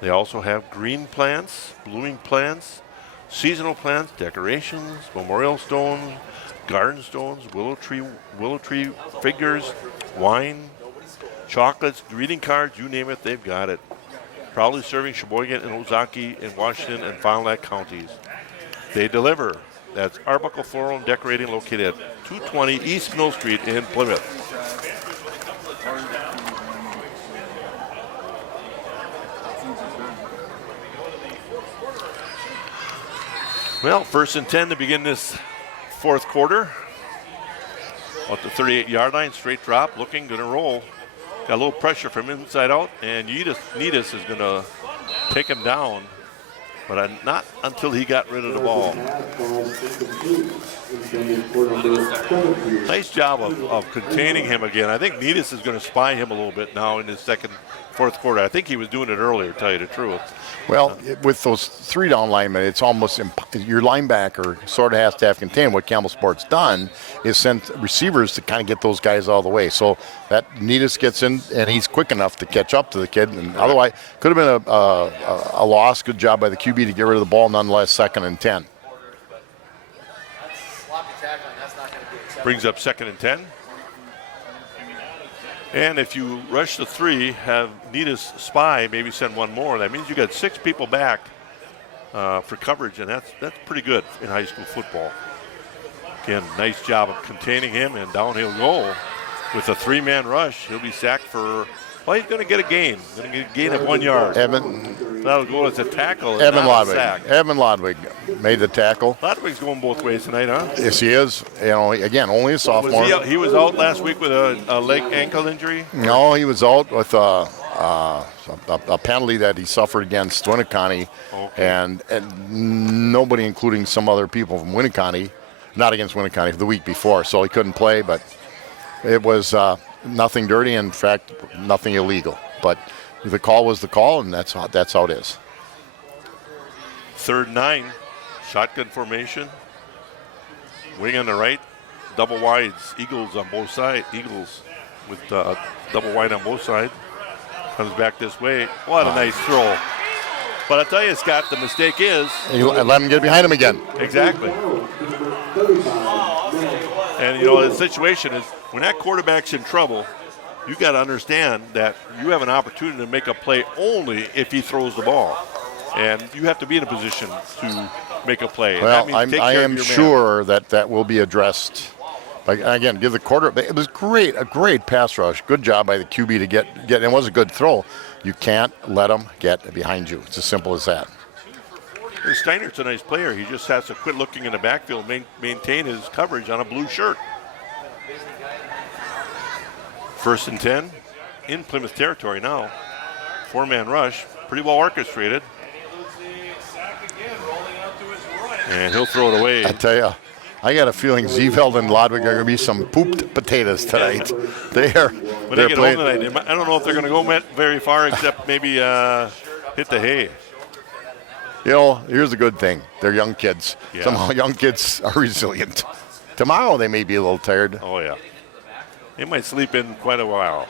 They also have green plants, blooming plants, seasonal plants, decorations, memorial stones, garden stones, willow tree figures, wine, chocolates, greeting cards, you name it, they've got it. Proudly serving Sheboygan and Ozaki in Washington and Fond du Lac counties. They deliver. That's Arbuckle Floral and Decorating, located at 220 East Mill Street in Plymouth. Well, 1st and 10 to begin this fourth quarter. At the 38-yard line, straight drop, looking, going to roll. Got a little pressure from inside out, and Needus is going to take him down, but not until he got rid of the ball. Nice job of containing him again. I think Needus is going to spy him a little bit now in his fourth quarter. I think he was doing it earlier, to tell you the truth. Well, with those 3 down linemen, it's almost your linebacker sort of has to have contained. What Campbell Sport's done is sent receivers to kind of get those guys out of the way. So that Needus gets in, and he's quick enough to catch up to the kid. And otherwise, could have been a loss. Good job by the QB to get rid of the ball, nonetheless, 2nd and 10. Brings up 2nd and 10. And if you rush the 3, have Needus spy, maybe send one more, that means you got 6 people back for coverage, and that's pretty good in high school football. Again, nice job of containing him, and down he'll go with a 3-man rush. He'll be sacked for, well, he's going to get a gain. Going to get a gain of 1 yard. That'll go as a tackle. Evan Lodwig. Evan Lodwig made the tackle. Lodwig's going both ways tonight, huh? Yes, he is. You know, again, only a sophomore. He was out last week with a leg ankle injury? No, he was out with a penalty that he suffered against Winneconne, and nobody, including some other people from Winneconne, not against Winneconne, the week before, so he couldn't play, but it was nothing dirty, in fact, nothing illegal. But the call was the call, and that's how it is. 3rd and 9, shotgun formation. Wing on the right, double wides, Eagles on both sides. Eagles with double wide on both sides. Comes back this way. What a nice throw. But I tell you, Scott, the mistake is... Let him get behind him again. Exactly. And, you know, the situation is when that quarterback's in trouble, you got to understand that you have an opportunity to make a play only if he throws the ball. And you have to be in a position to make a play. Well, I am sure that will be addressed. Like, again, give the quarter. It was a great pass rush. Good job by the QB to get. It was a good throw. You can't let him get behind you. It's as simple as that. Steinert's a nice player. He just has to quit looking in the backfield, maintain his coverage on a blue shirt. 1st and 10 in Plymouth territory now. 4-man rush, pretty well orchestrated. And he'll throw it away. I tell you, I got a feeling Zeveld and Lodwig are going to be some pooped potatoes tonight. They are. When they get home tonight, I don't know if they're going to go very far, except maybe hit the hay. You know, here's a good thing. They're young kids. Yeah. Somehow young kids are resilient. Tomorrow they may be a little tired. Oh, yeah. They might sleep in quite a while.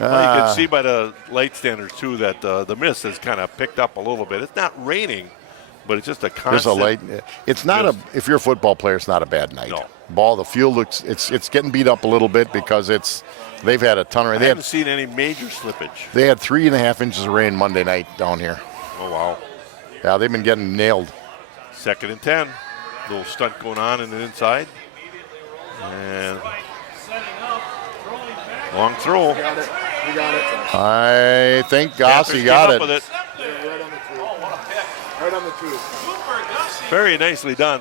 Well, you can see by the light standards, too, that the mist has kind of picked up a little bit. It's not raining, but it's just a constant. There's a light. It's not if you're a football player, it's not a bad night. No. The field looks, it's getting beat up a little bit because they've had a ton of rain. I haven't seen any major slippage. They had 3.5 inches of rain Monday night down here. Oh, wow. Yeah, they've been getting nailed. 2nd and 10. Little stunt going on in the inside. And long throw. We got it. I think Gossi got it. With it. Right on the tooth. Very nicely done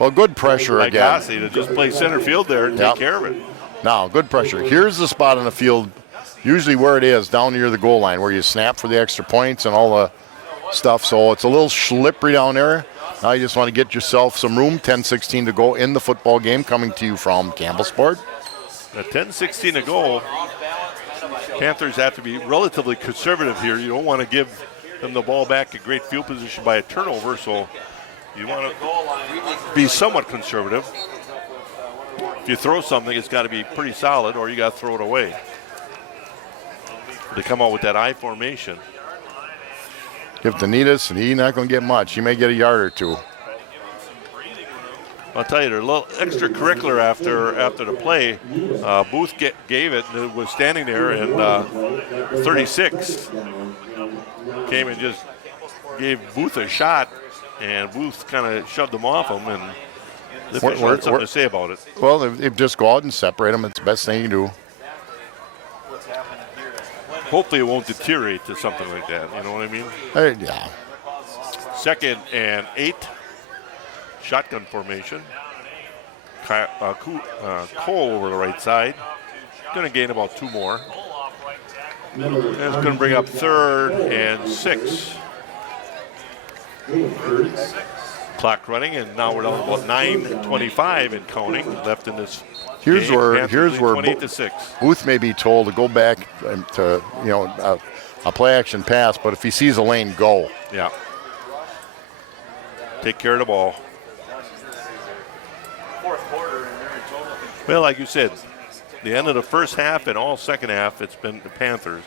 Well, good pressure by again. Gossi to just play center field there and Yep. take care of it. Now, good pressure. Here's the spot on the field, usually where it is, down near the goal line, where you snap for the extra points and all the stuff. So it's a little slippery down there. Now you just want to get yourself some room. 10:16 to go in the football game, coming to you from Campbell Sport. At 10:16 to go, Panthers have to be relatively conservative here. You don't want to give them the ball back at great field position by a turnover, so you want to be somewhat conservative. If you throw something, it's got to be pretty solid, or you got to throw it away. They come out with that I formation. Give to Netus, and he's not going to get much. He may get a yard or two. I'll tell you, they're a little extracurricular after the play. Booth gave it, and it was standing there, and 36 came and just gave Booth a shot, and Booth kind of shoved him off him, and the official had something to say about it. Well, if just go out and separate them, it's the best thing you can do. Hopefully it won't deteriorate to something like that, you know what I mean? Yeah. 2nd and 8, shotgun formation. Cole over the right side. Going to gain about 2 more. And it's going to bring up 3rd and 6. Clock running, and now we're down to about 9:25 and counting left in this Here's game. where Panthers lead 28-6. Booth may be told to go back to a play action pass, but if he sees a lane, go. Yeah. Take care of the ball. Well, like you said, the end of the first half and all second half, it's been the Panthers.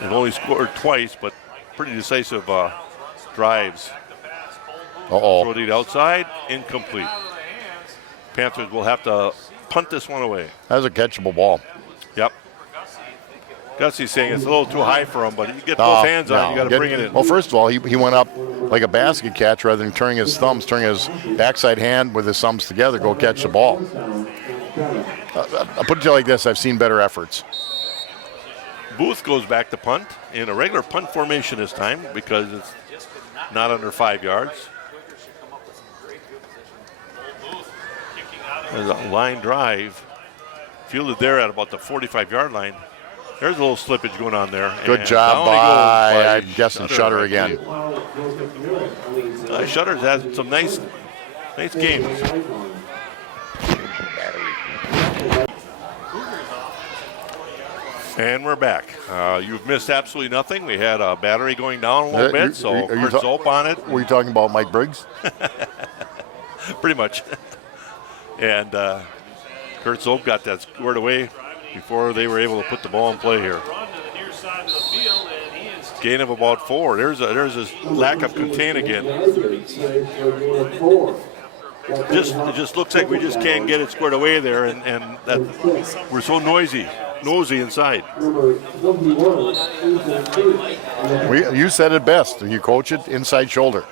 They've only scored twice, but pretty decisive drives. Uh-oh. Throw it outside, incomplete. Panthers will have to punt this one away. That was a catchable ball. Yep. Gussie's saying it's a little too high for him, but you get both hands on it, you got to bring it in. Well, first of all, he went up like a basket catch rather than turning his backside hand with his thumbs together, go catch the ball. I'll put it to you like this, I've seen better efforts. Booth goes back to punt in a regular punt formation this time because it's not under 5 yards. There's a line drive. Fielded there at about the 45-yard line. There's a little slippage going on there. Good job by, I'm guessing, Shutter again. Shutter's had some nice games. And we're back. You've missed absolutely nothing. We had a battery going down a little bit, so Kurt Zolp on it. Were you talking about Mike Briggs? Pretty much. And Kurt Zolp got that squared away before they were able to put the ball in play here. Gain of about 4. There's a lack of contain again. It just looks like we just can't get it squared away there, and that we're so nosy inside. You said it best. You coach it inside shoulder.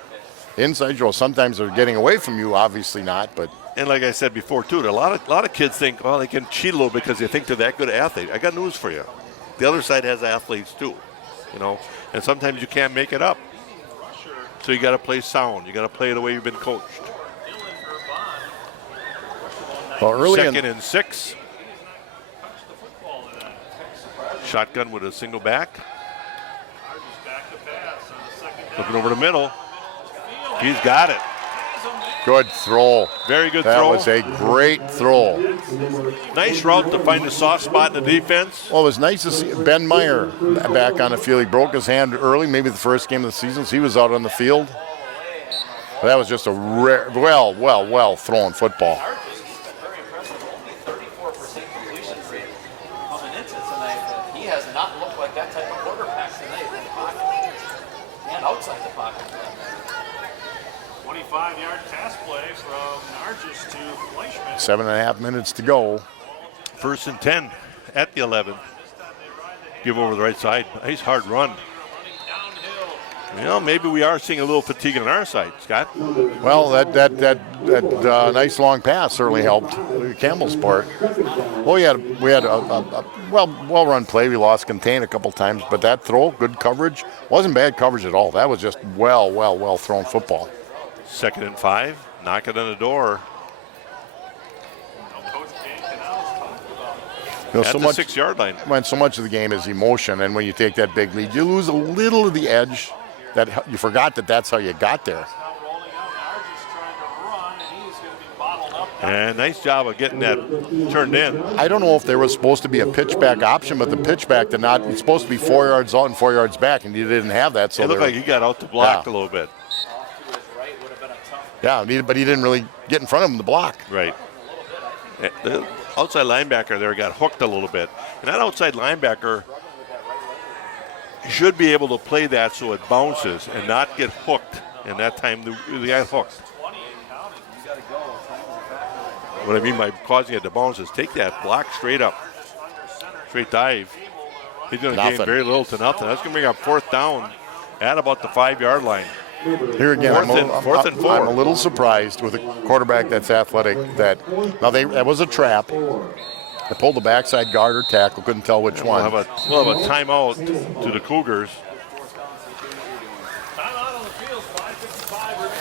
Inside shoulder. Sometimes they're getting away from you, obviously not, but. And like I said before, too, a lot of kids think, they can cheat a little because they think they're that good athlete. I got news for you. The other side has athletes, too, and sometimes you can't make it up. So you got to play sound. You got to play the way you've been coached. Well, early 2nd and 6. Shotgun with a single back. Looking over the middle. He's got it. Good throw. Very good that throw. That was a great throw. Nice route to find the soft spot in the defense. Well, it was nice to see Ben Meyer back on the field. He broke his hand early, maybe the first game of the season, so he was out on the field. But that was just a well thrown football. He has not looked like that type of quarterback tonight in the pocket and outside the pocket. 25-yard pass play from Nargis to Fleischman. 7.5 minutes to go. 1st and 10 at the 11. Give over the right side. Nice hard run. You know, maybe we are seeing a little fatigue on our side, Scott. Well, that nice long pass certainly helped Campbellsport. Well, we had a well run play. We lost contain a couple times, but that throw, good coverage, wasn't bad coverage at all. That was just well thrown football. 2nd and 5, knock it on the door. You know, At so the much 6-yard line. Man, so much of the game is emotion, and when you take that big lead, you lose a little of the edge. That you forgot that's how you got there. Now rolling out. Nargis trying to run, and he's going to be bottled up. And nice job of getting that turned in. I don't know if there was supposed to be a pitchback option, but the pitchback did not. It's supposed to be 4 yards out and 4 yards back, and you didn't have that. So It looked like he got out to block a little bit. but he didn't really get in front of him to block. Right. The outside linebacker there got hooked a little bit. And that outside linebacker should be able to play that so it bounces and not get hooked. And that time the guy hooked. What I mean by causing it to bounce is take that block straight up. Straight dive. He's going to gain very little to nothing. That's going to bring up 4th down at about the 5-yard line. Here again, Fourth and 4. I'm a little surprised with a quarterback that's athletic. That was a trap. They pulled the backside guard or tackle, couldn't tell which one. We'll have a timeout to the Cougars. Timeout on the field, 5:55 remaining.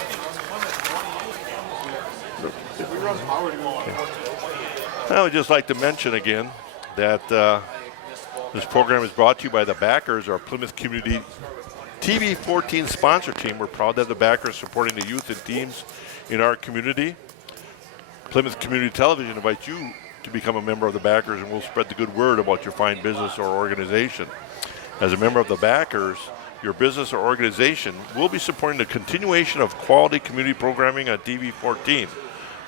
I would just like to mention again that this program is brought to you by the Backers, our Plymouth Community TV 14 sponsor team. We're proud to have the Backers supporting the youth and teams in our community. Plymouth Community Television invites you to become a member of the Backers, and we'll spread the good word about your fine business or organization. As a member of the Backers, your business or organization will be supporting the continuation of quality community programming on TV 14.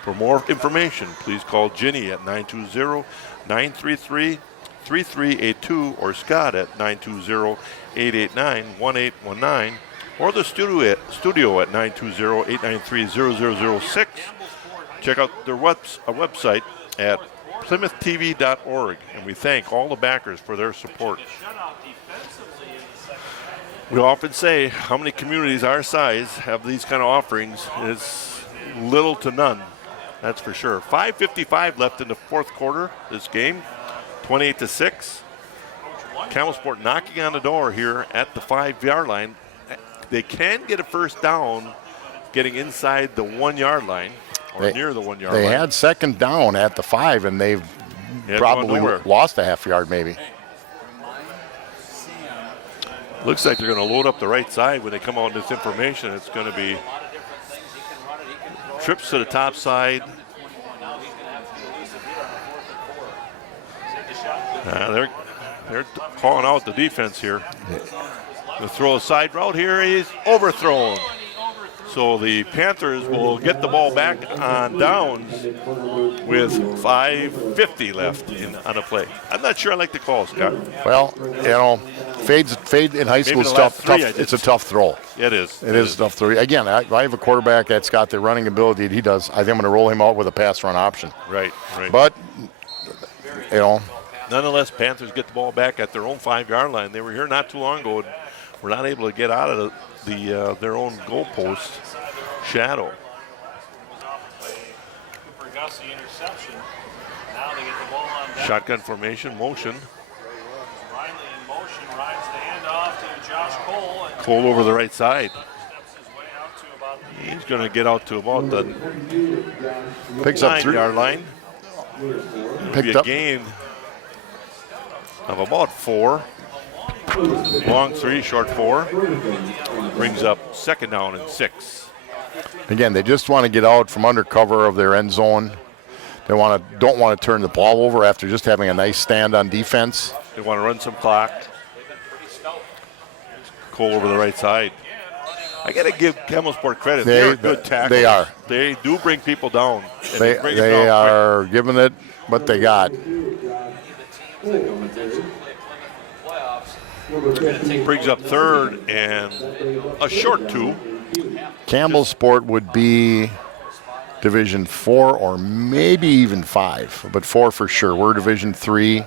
For more information, please call Ginny at 920-933-3382 or Scott at 920-889-1819 or the studio at 920-893-0006. Check out their website at PlymouthTV.org, and we thank all the backers for their support. We often say how many communities our size have these kind of offerings is little to none. That's for sure. 5:55 left in the 4th quarter. This game, 28-6. Campbellsport knocking on the door here at the 5-yard line. They can get a 1st down, getting inside the 1-yard line or near the 1-yard line. They had 2nd down at the 5, and they've probably lost a half yard, maybe. Looks like they're going to load up the right side when they come out with this information. It's going to be trips to the top side. They're calling out the defense here. The throw a side route here is overthrown. So the Panthers will get the ball back on downs with 5:50 left on a play. I'm not sure I like the call, Scott. Well, fade in high school is tough. It's a tough throw. It is. It is a tough throw. Again, I have a quarterback that's got the running ability he does. I think I'm going to roll him out with a pass run option. Right. But, nonetheless, Panthers get the ball back at their own 5-yard line. They were here not too long ago. Were not able to get out of their own goalpost shadow. Forgot the interception. Now they get the ball on down. Shotgun formation, motion. Riley in motion, rides the handoff to Josh Cole. And Cole over the right side. steps his way out to about the He's going to get out to about the picks up 9-yard line. It'll be a gain of about 4. Long 3, short 4. Brings up 2nd down and 6. Again, they just want to get out from under cover of their end zone. They don't want to turn the ball over after just having a nice stand on defense. They want to run some clock. Cole over the right side. I got to give Campbellsport credit. They're good tacklers. They are. They do bring people down. And They are giving it what they got. Brings up 3rd and a short 2. Campbellsport would be Division 4 or maybe even 5, but 4 for sure. We're Division 3.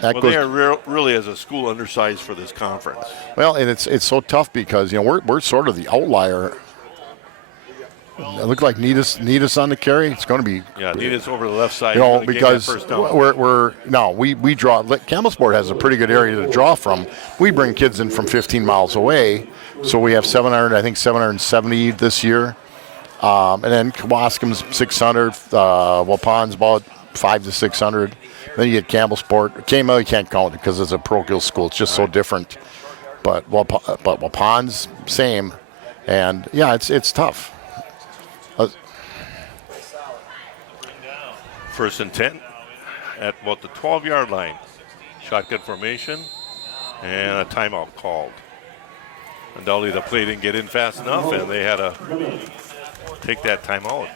That Well, goes they are really, as a school, undersized for this conference. well, and it's so tough because we're sort of the outlier. It looked like need us on the carry. It's going to be Need us over the left side. because first down. we draw. Campbellsport has a pretty good area to draw from. We bring kids in from 15 miles away, so we have 770 this year, and then Kewaskum's 600. Waupons's about 500 to 600. Then you get Campbellsport. KML you can't count it because it's a parochial school. It's just so different. But Waupons's same, and it's tough. First and 10 at about the 12-yard line. Shotgun formation and a timeout called. Undoubtedly, the play didn't get in fast enough, and they had to take that timeout.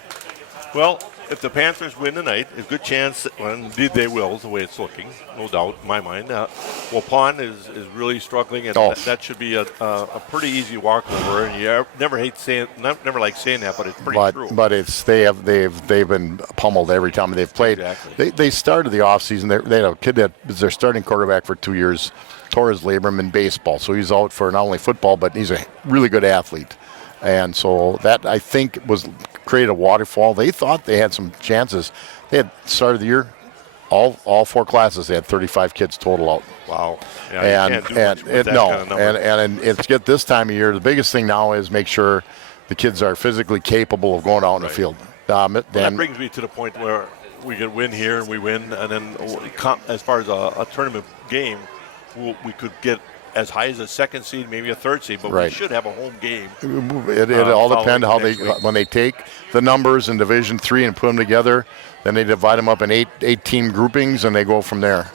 Well, if the Panthers win tonight, there's a good chance, and indeed they will, the way it's looking, no doubt in my mind. Waupun is really struggling, and that should be a pretty easy walkover. And you never like saying that, but it's pretty true. But they've been pummeled every time they've played. Exactly. They started the offseason. They had a kid that was their starting quarterback for 2 years, tore his labrum in baseball, so he's out for not only football, but he's a really good athlete. And so that, I think, created a waterfall. They thought they had some chances. They had started the year, all 4 classes, they had 35 kids total out. Wow. Yeah, and it's get this time of year, the biggest thing now is make sure the kids are physically capable of going out in the field. That brings me to the point where we could win here and we win, and then as far as a tournament game, we could get as high as a second seed, maybe a third seed, but we should have a home game. It all depends how when they take the numbers in Division III and put them together, then they divide them up in eight team groupings and they go from there.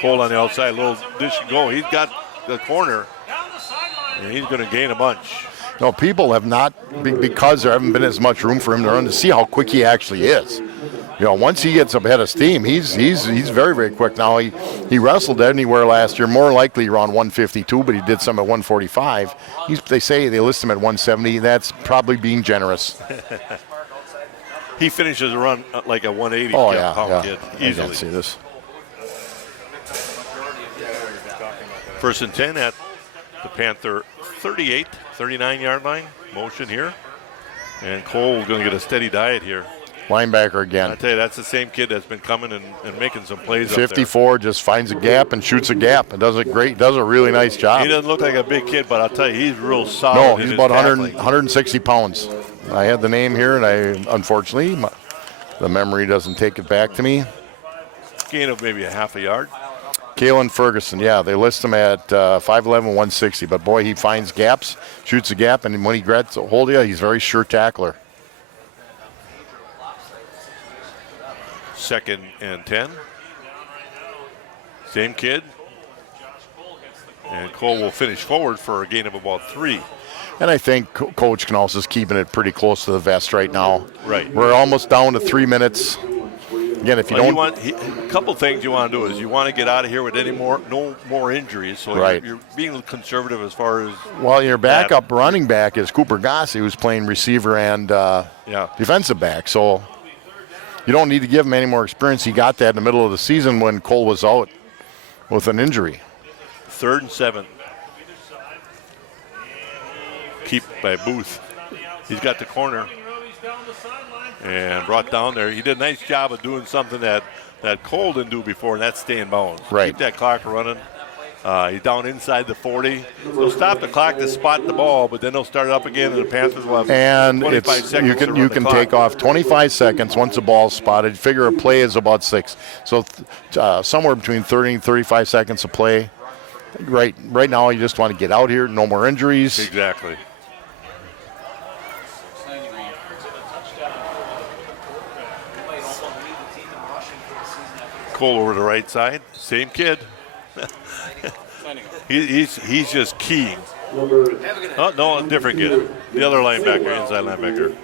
Cole on the outside, little dish and go. He's got the corner, and he's going to gain a bunch. No, people have not, because there haven't been as much room for him to run, to see how quick he actually is. Once he gets up ahead of steam, he's very, very quick. Now, he wrestled anywhere last year, more likely around 152, but he did some at 145. They say they list him at 170. That's probably being generous. He finishes a run like a 180 kid easily. I can see this. First and 10 at the Panther 39-yard line. Motion here. And Cole going to get a steady diet here. Linebacker again. I tell you, that's the same kid that's been coming and making some plays 54 up there. just finds a gap and shoots a gap and does it great. Does a really nice job. He doesn't look like a big kid, but I'll tell you, he's real solid. No, he's about 160 pounds. I had the name here, and unfortunately, the memory doesn't take it back to me. Gain of maybe a half a yard. Kalen Ferguson, they list him at 5'11", 160, but boy, he finds gaps, shoots a gap, and when he grabs a hold of you, he's a very sure tackler. Second and 10. Same kid. And Cole will finish forward for a gain of about 3. And I think Coach Knaus is keeping it pretty close to the vest right now. Right. We're almost down to 3 minutes. Again, if you don't... a couple things you want to do is you want to get out of here with no more injuries. So you're being conservative as far as... Well, your backup running back is Cooper Gossi, who's playing receiver and defensive back. So you don't need to give him any more experience. He got that in the middle of the season when Cole was out with an injury. 3rd and 7. Keep by Booth. He's got the corner and brought down there. He did a nice job of doing something that Cole didn't do before, and that's stay in bounds. Right. Keep that clock running. He's down inside the 40. They'll stop the clock to spot the ball, but then they'll start it up again, and the Panthers will have 25 seconds you can take off 25 seconds once the ball's spotted. Figure a play is about 6. So somewhere between 30 and 35 seconds of play. Right now, you just want to get out here, no more injuries. Exactly. Cole over the right side, same kid. he's just keying. Oh no, different kid. The other linebacker, inside linebacker.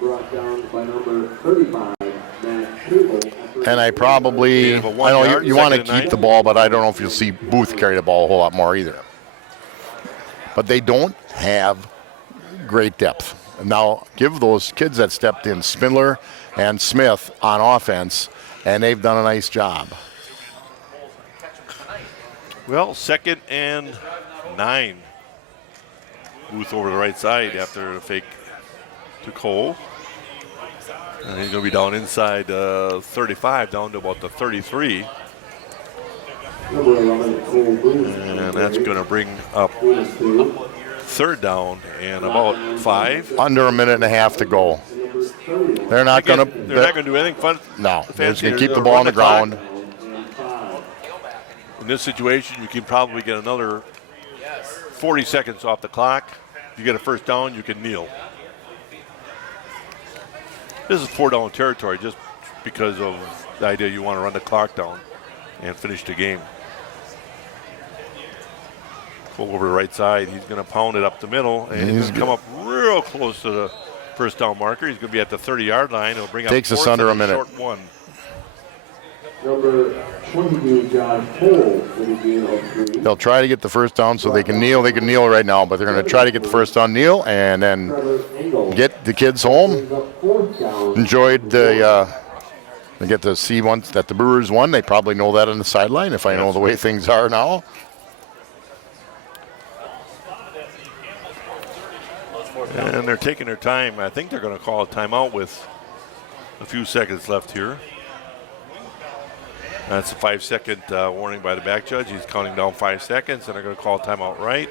And I know you want to keep the ball, but I don't know if you'll see Booth carry the ball a whole lot more either. But they don't have great depth. Now give those kids that stepped in, Spindler and Smith on offense, and they've done a nice job. Well, 2nd and 9. Booth over the right side after the fake to Cole. And he's going to be down inside 35, down to about the 33. Number 11, Cole Booth. And that's going to bring up 3rd down and about 5. Under a minute and a half to go. They're not going to. They're not going to do anything fun. No, they're just fancy. going to keep the They're ball on run the clock. ground. In this situation, you can probably get another 40 seconds off the clock. If you get a first down, you can kneel. This is 4-down territory just because of the idea you want to run the clock down and finish the game. Go over the right side. He's going to pound it up the middle, and he's going to come up real close to the first down marker. He's going to be at the 30-yard line. He'll bring up Takes us 4th under and a minute. Short 1. Number 22, Josh Cole, with a gain of 3. They'll try to get the first down so they can kneel. They can kneel right now, but they're going to try to get the first down, kneel, and then Trevor Engel get the kids home. brings up 4th down. Enjoyed the. They get to see once that the Brewers won. They probably know that on the sideline. If I know the way things are now. And they're taking their time. I think they're going to call a timeout with a few seconds left here. That's a 5-second warning by the back judge. He's counting down 5 seconds, and they're going to call a timeout right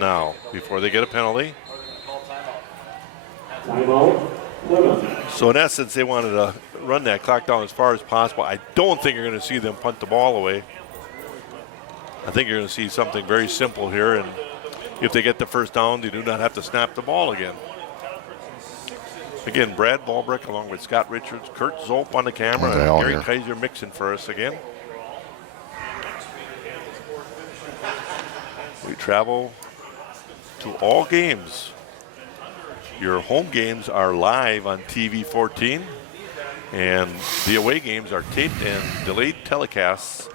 now before they get a penalty. Timeout, Plymouth. So in essence, they wanted to run that clock down as far as possible. I don't think you're going to see them punt the ball away. I think you're going to see something very simple here, and if they get the first down, they do not have to snap the ball again. Again, Brad Ballbrick along with Scott Richards, Kurt Zolp on the camera, Okay, and all Gary here. Kaiser mixing for us again. We travel to all games. Your home games are live on TV 14, and the away games are taped and delayed telecasts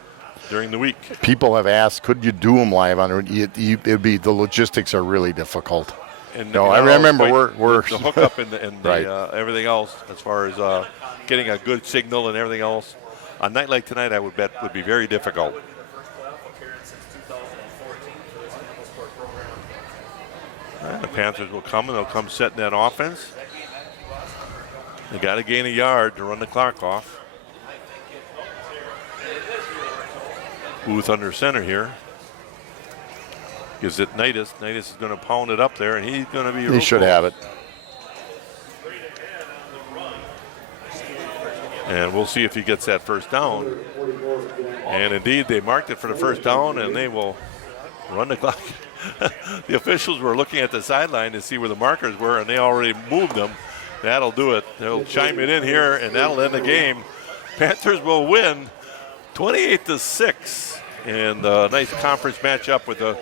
during the week. People have asked, could you do them live on? It'd be the logistics are really difficult. And No, and I not remember quite we're the hookup and the Right. everything else as far as getting a good signal and everything else. A night like tonight, I would bet would be very difficult. And the Panthers will come, and they'll come setting that offense. They got to gain a yard to run the clock off. Booth under center here. Gives it Nitis. Nitis is going to pound it up there, and he's going to be. He should have it. And we'll see if he gets that first down. And indeed, they marked it for the first down, and they will run the clock. The officials were looking at the sideline to see where the markers were, and they already moved them. That'll do it. They'll chime it in here, and that'll end the game. Panthers will win 28-6. And a nice conference matchup with the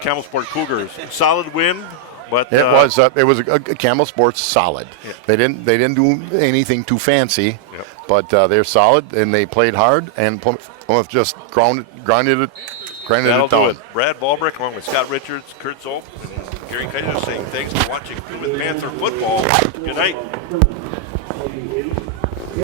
Camel Sport Cougars. Solid win, but It was a Camel Sports solid. Yeah. They didn't do anything too fancy, Yep. but they're solid and they played hard and Plymouth just grinded it that'll down. do it. Brad Ballbrick along with Scott Richards, Kurt Zolp, and Gary Kaiser saying thanks for watching Plymouth Panther football. Good night.